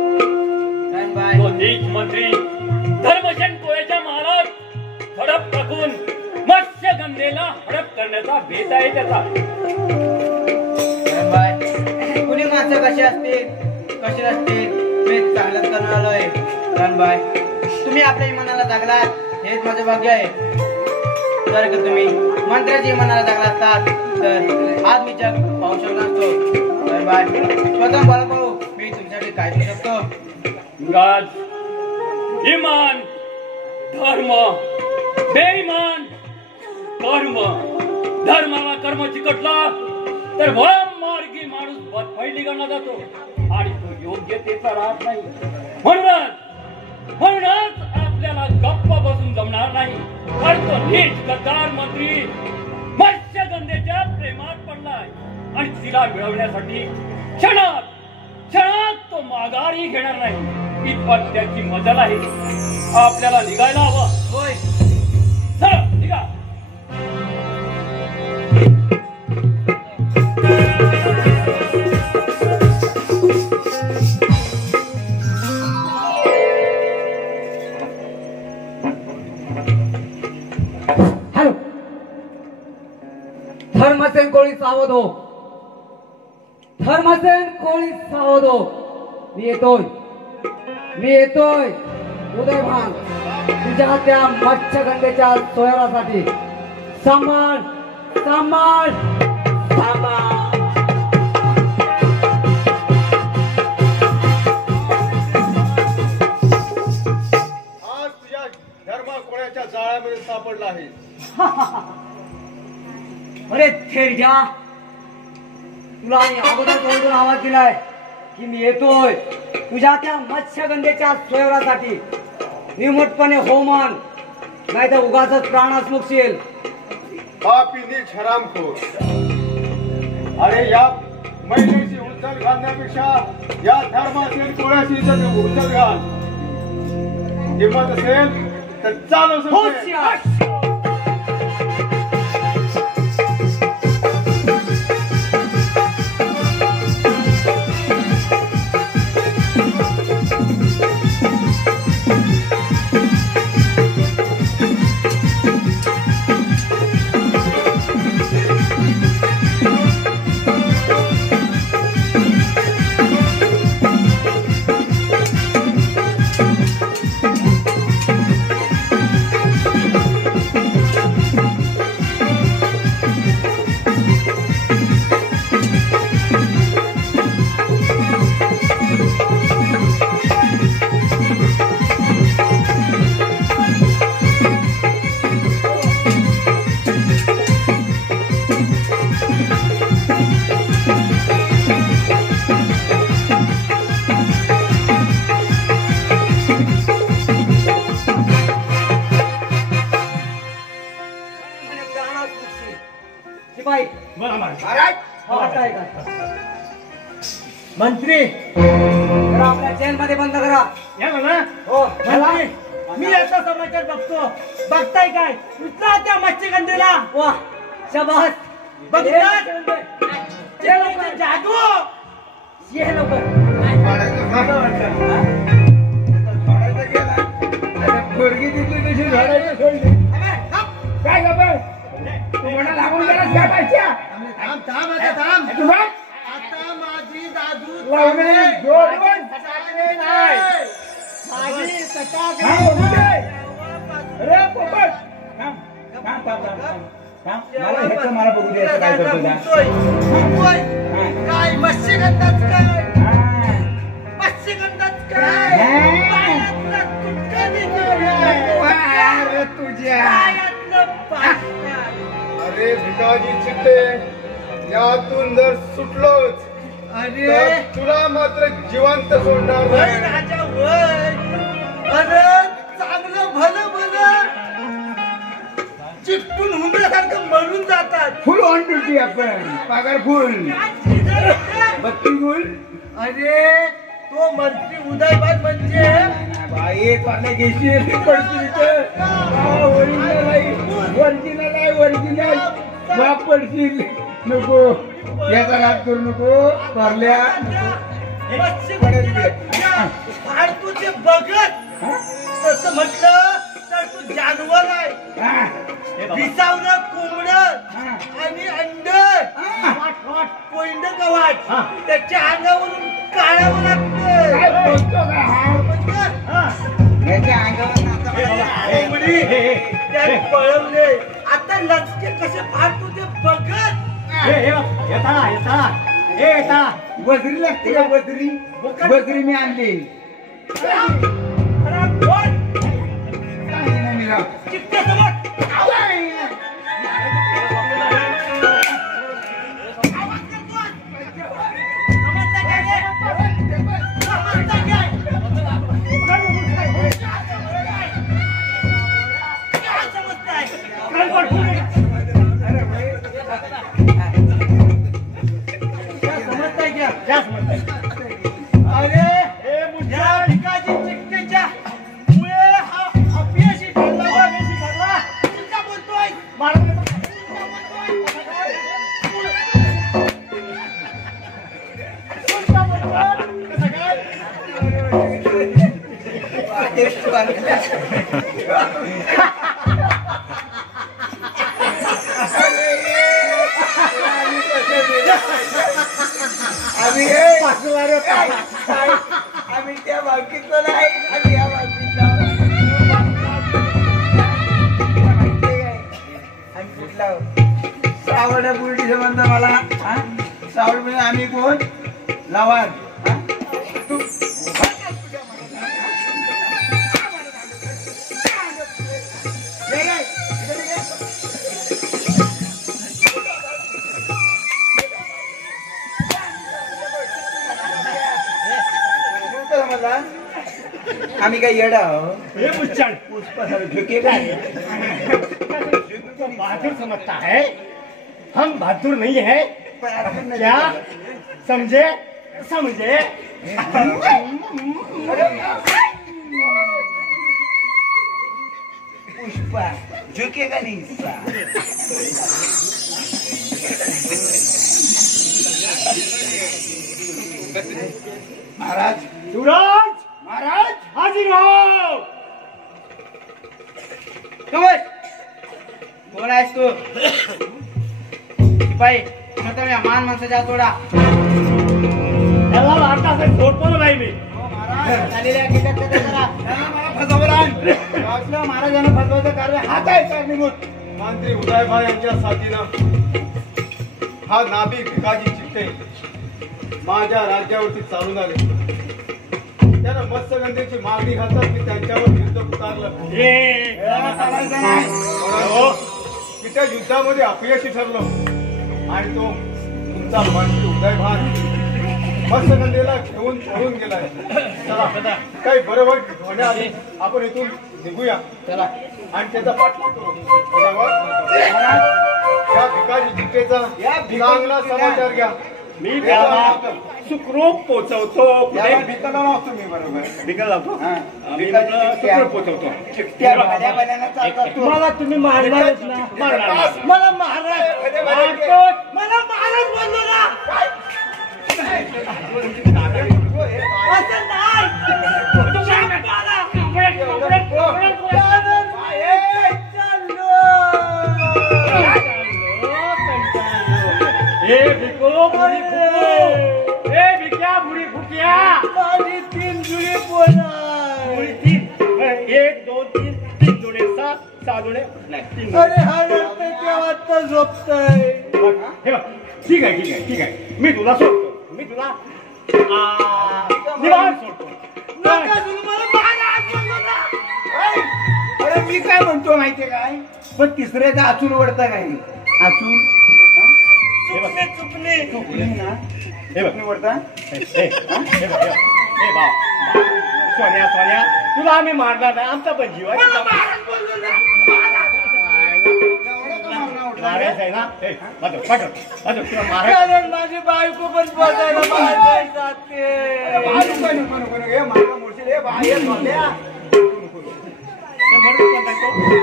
तो नीच मंत्री धर्मसेन कोळ्याच्या महाराज हडप टाकून मत्स्यगंधेला हडप करण्याचा भेद आहे त्याचा. कुणी माणसं कशी असतील कशी नसतील मी चांगलंच करणार आलोय. रणबाई तुम्ही आपल्या इमानाला जगलात हेच माझं भाग्य आहे. जर का तुम्ही मंत्र्याच्या इमानाला जगला असतात तर आज मी जग पाहू शकलो असतो. रणबाई स्वतः मला पाहू मी तुमच्यासाठी काय करू शकतो. राज इमान धर्म बेईमान कर्म धर्माला कर्म चिकटला तर मार्गी माणूस बदफैली गणला जातो आणि तो योग्यतेचा राहत नाही. म्हणूनच आपल्याला गप्प बसून जमणार नाही. कारण तो नीच गद्दार मंत्री मत्स्यगंधेच्या प्रेमात पडलाय आणि तिला मिळवण्यासाठी क्षणात तो माघारही घेणार नाही. इतपत त्याची मजल आहे. आपल्याला निघायला हवं. होय चला निघा. हॅलो धर्मसेन कोळी सावध हो. धर्मसेन कोळी सावध हो. मी येतोय उदयभान तुझ्या त्या मत्स्यगंधेच्या सोयरासाठी. सांभाळ सांभाळ सांभाळ. आज तुझ्या धर्मा कोळ्याच्या जाळ्यामध्ये सापडला आहे. अरे थेरजा तुला मी अगोदर तोडून आवाज दिलाय की मी येतोय तुझ्या त्या मत्स्यगंधेच्या सोयरासाठी. निमूटपणे हो मान नाही तर उगाच प्राणास मुकशील. पापी नीच हरामखोर. अरे या महिलेची उचल घालण्यापेक्षा या धर्मातील कोळ्याची उचल घाल. हिंमत असेल तर चालू समजे. मंत्री आपल्या जेल मध्ये बंद करा. या ना हो मी आता समाचार बघतो. बघताय काय उचला त्या मत्स्यगंधेला. वा शबास बघतात जादू. ये लवकर. पोरगी तिथली तशी झाडायला सोडली. काय गं तुम्हाला लागून गेला त्या बायच्या. आता माझी दादू लावणे जोडून नाही. माझी अरे पोपट मला ह्याचं मला बघू दे काय करतो. काय मत्स्यगंधाच काय मत्स्यगंधाच काय तुझ्या अरे भिकाजी चिट्टे यातून जर सुटलोच तर तुला मात्र जिवंत सोडणार वय नाही. राजा वय पार्टी आपण पगार फुल बत्ती फुल. अरे तो मंत्री उदयभान म्हणजे बाई पाण्या घेशील पडशील ओरिजिनल बाप पडशील नको याचा नाद करू नको परल्या आणि तू ते बघत तसं म्हटलं तर तू जानवर आहे. विसावलं कोंबड आणि अंड कोंड गवाट त्याच्या अंगावरून काढावं लागतं. कोंबडी त्याने पळवले. आता लचके कसे फाडतो ते बघत. बजरी लागते का बजरी बजरी मी आणली आम्ही त्या बाकीचं नाही आम्ही या बाकीचं आम्ही कुठला सावड बुलटी संबंध मला सावड म्हणजे आम्ही कोण लवार आम्ही काय येडा बहादुर समझता है. हम बहादुर नहीं है क्या? समझे समझे. पुष्पा झुकेगा नहीं महाराज सूरज महाराज हाजिर हो. कमल कोण आहेस तू? बाई आता मी मान माणसाच्या तोडा त्याला भारताचे सोडतो नाही मी. महाराजांना फसवायचं कार्य हात आहे का निघून. मंत्री उदयभाई यांच्या साथीनं हा नाभिक भिकाजी चिट्टे माझ्या राज्यावरती चालून आले. त्यानं मत्स्यगंधेची मागणी घालतात मी त्यांच्यावर युद्ध पुकारलं. मी त्या युद्धामध्ये अपयशी ठरलो आणि तो तुमचा मंत्री उदयभान मत्स्यगंधेला घेऊन पळून गेलाय. चला काही बरोबर होण्याआधी आपण इथून निघूया. चला आणि त्याचा पाठलाग करू. या भिकाजी चिट्टेचा चांगला समाचार घ्या. मी त्याला सुखरूप पोचवतो. भिकाला लावतो मी बरोबर बिकल लावतो. मी सुखरूप पोचवतो. मला तुम्ही मारणारच ना. मला महाराज मला महाराज बोललो ना. असं नाही. बुरी फुकिया माझी 3 जुळे पोळा. 1 2 3 3 जुळे 6 जुळे नाही. अरे हा रडतोय तेव्हा तर झोपतोय. हे बघ ठीक आहे ठीक आहे ठीक आहे. मी तुला सोडतो. मी तुला निवांत सोडतो. नका तुम्ही मला महाराज बोललो ना. अरे मी काय म्हणतो माहितीये काय पण तिसऱ्याचा आचूल वडता काय आचूल चुकले चुकली ना हे बघ वडता हे भाव सोन्या सोन्या तुला आम्ही मारणार नाही. आमचा पण जीव आहे. मारायचं आहे ना ए, पाठव तुला मारायचं कारण माझी बायको पण बसायला बाहेर जाते. हे माझा मोठे हे बाहेर झाल्या. हे म्हणून पण टाकतो.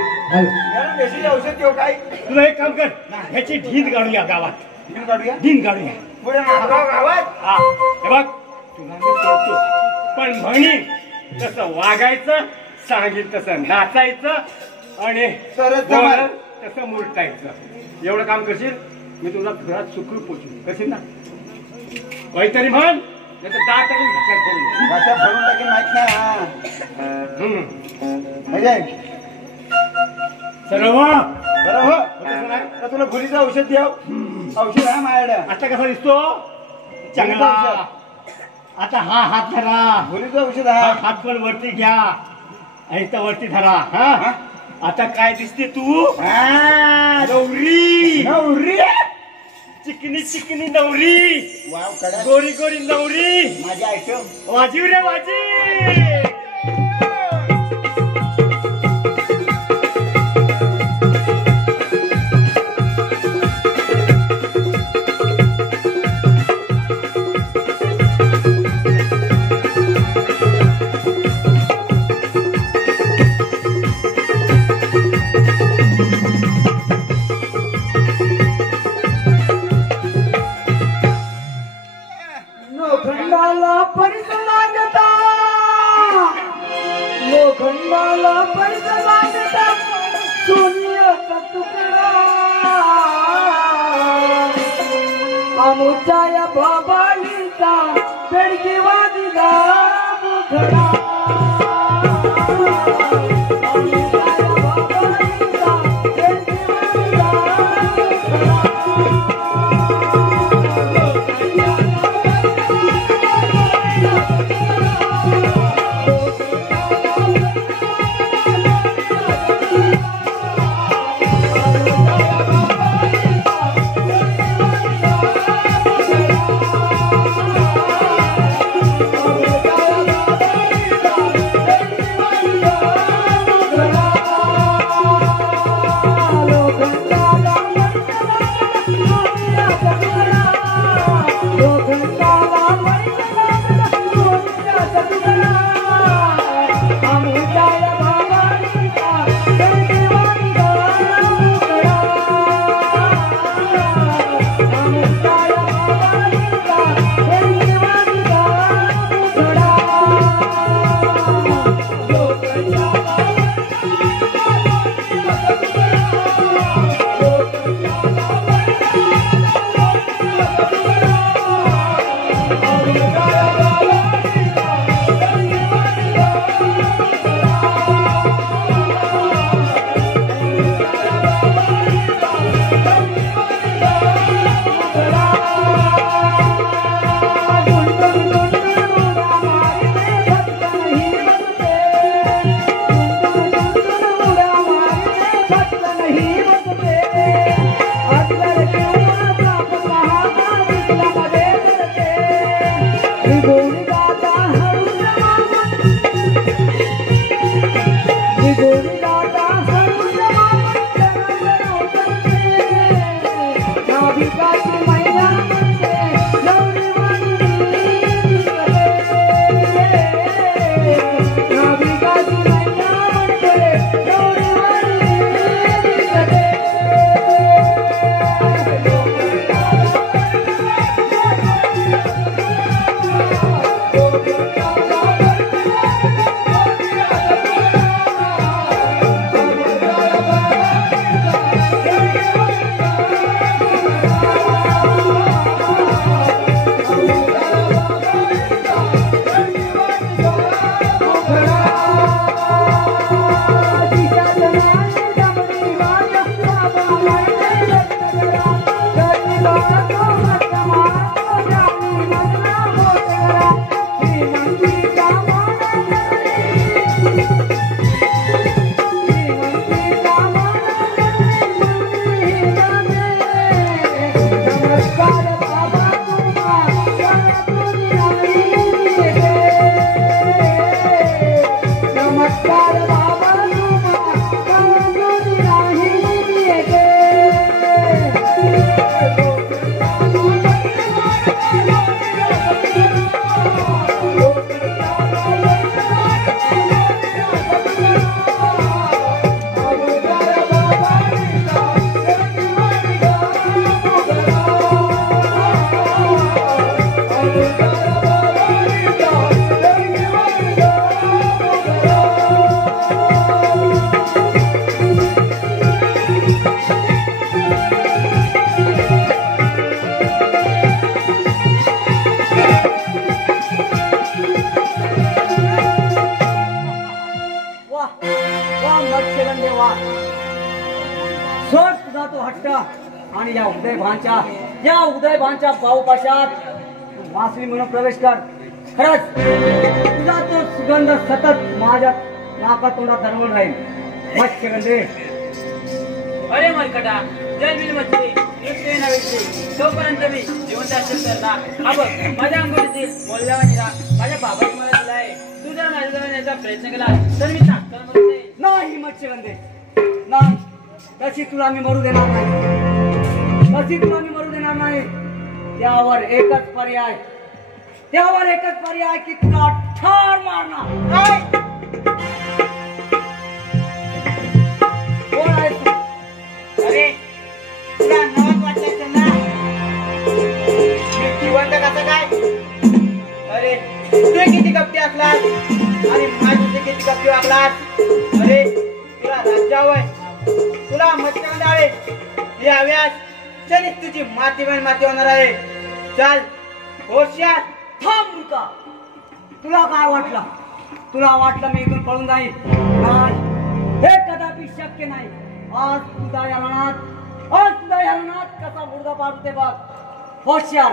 याला देशी औषध देऊ काय तुला एक काम कर ह्याची ढीन काढूया गावात बिल काढूया ढीन काढूया पुढे गावात हा हे बघ तुला मी सोडतो पण म्हणीन तसं वागायचं सांगेल तसं नाचायचं आणि तरच बोलाल जमेल. तसं मुरटायचं एवढं काम करशील मी तुला घरात सुखरूप पोचू कशी ना काहीतरी म्हण नाही तर दात टाकेल घशात भरून. भाषा भरून टाकेल माहित नाही हा म्हणजे सर्व बरं हो तसं नाही. तर तुला गुलीचं औषध द्याव औषध आहे माझ्याकडे आता कसा दिसतो चांगला आता हा हात धरा गुलीचं औषध हा आहे हात पण वरती घ्या आणि इथं वरती धरा हा आता काय दिसते तू हा, नवरी नवरी चिकनी नवरी वाव कडा गोरी गोरी नवरी माझी आयटम वाजीव रे वाजी लोखंडाला परिस लागता लोखंडाला परिस लागता सोनियाचा तुकडा आमच्या या बाबालीचा बेडकी वादिला मुखडा आमच्या या बाबालीचा बेडकी वादिला मुखडा वा वा मत्स्यगंधे वा. सोड तुझा तो हट्ट आणि या उदयभानच्या पावपाशात तू मासळी म्हणून प्रवेश कर. खरंच तुझा तो सुगंध सतत माझ्या नाका तोंडात दरवळून राहील. मत्स्यगंधे. अरे मरकटा जल मच्छी निघते ना व्यक्ती तोपर्यंत मी जिवंत असेल तर ना. हा बघ माझ्या अंगोलीतील मौल्यवान हिरा माझ्या बाबाने मला दिलाय. तू जर माझ्याजवळ येण्याचा प्रयत्न केला तर मी तात्काळ मरून जाईल. नाही मत्स्यगंधे नाही. तशी तुला मी मरू देणार नाही. त्यावर एकच पर्याय की तुला ठार मारणार. कोण आहे तू? अरे तुला नावात वाटायचं ना मी जिवंत कसं काय? अरे तू किती कपटी असलास आणि माझे किती कपटी वागलास. अरे तुला राज्य हवंय, तुला मत्स्यगंध हवे. हे हव्यास चलित तुझी माती होणार आहे. चल होशियार. थांब मूर्खा. तुला काय वाटलं? तुला वाटलं मी इथून पळून जाईल? नाही, हे कदापि शक्य नाही. आज तुझा या रणात कसा मुर्दा पाडते बघ. होशियार.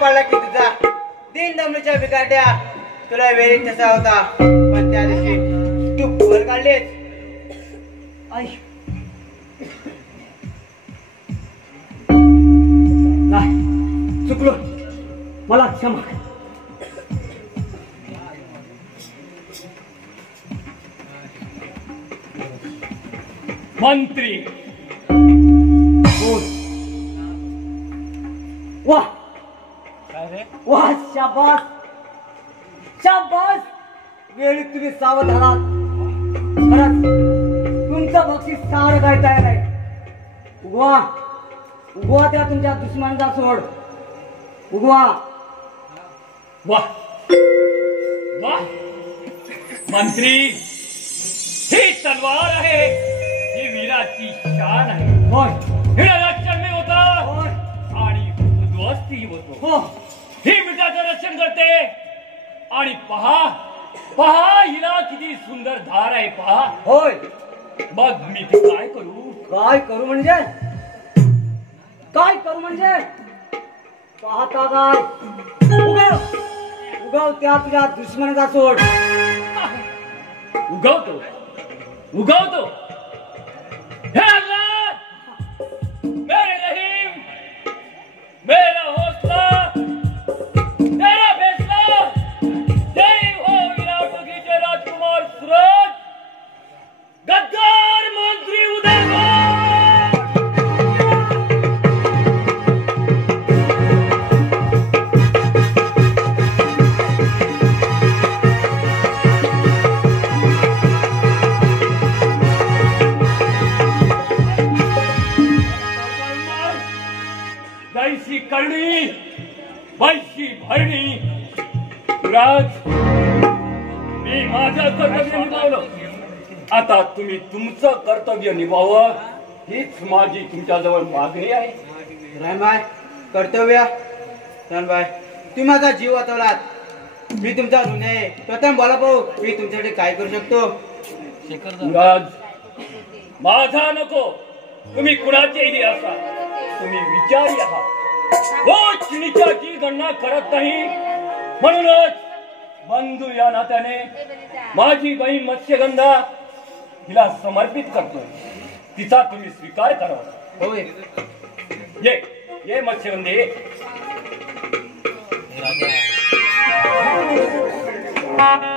पडला की तुझा तीन दमडीच्या बिकाट्या तुला वेळीत तसा होता. पण त्या दिवशी तू भर काढलीस. आई नाही, चुकलो. मला क्षमा कर. मंत्री वाह वाह, शाबास. वेळी तुम्ही सावध आहात. खरंच तुमचं बक्षीस सारं काय तयार आहे. उगवा त्या तुमच्या दुश्मनाचा सोड. उगवा. वाह वाह मंत्री, ही तलवार आहे, ही वीराची शान आहे. होय हिला रक्षण मी होता होय आणि उद्ध्वस्ती होतो. हो ही मिठाचं रक्षण करते. आणि पहा हिला किती सुंदर धार आहे. पहा. होय. मग मी ते काय करू? काय करू म्हणजे पाहता काय? उगव त्या तुझ्या दुश्मनाचा सोड. उगवतो. हे अल्लाह, मेरे रहीम, मेरा हौसला, मेरा फैसला. जय हो विराटों के राजकुमार सूरज, गद्दार मंत्री उदयभान. जैसी करणी वैसी भरणी. राज, मी माझं कर्तव्य निभावलं. आता तुम्ही तुमचं कर्तव्य निभावं, हीच माझी तुमच्याजवळ मागणी आहे. रामबाई, कर्तव्य. रामबाई, तुम्ही माझा जीव वाचवलात. मी तुमचा ऋणी आहे. प्रथम बोला पाहू, मी तुमच्यासाठी काय करू शकतो? राज, माझा नको, तुम्ही कुणाचेही असा, तुम्ही विचारी आहात. उच्च नीचाची गणना करत नाही. म्हणूनच बंधू या नात्याने माझी बहीण मत्स्यगंधा हिला समर्पित करतोय. तिचा तुम्ही स्वीकार करावा. होय. ये ये मत्स्यगंधे. राजा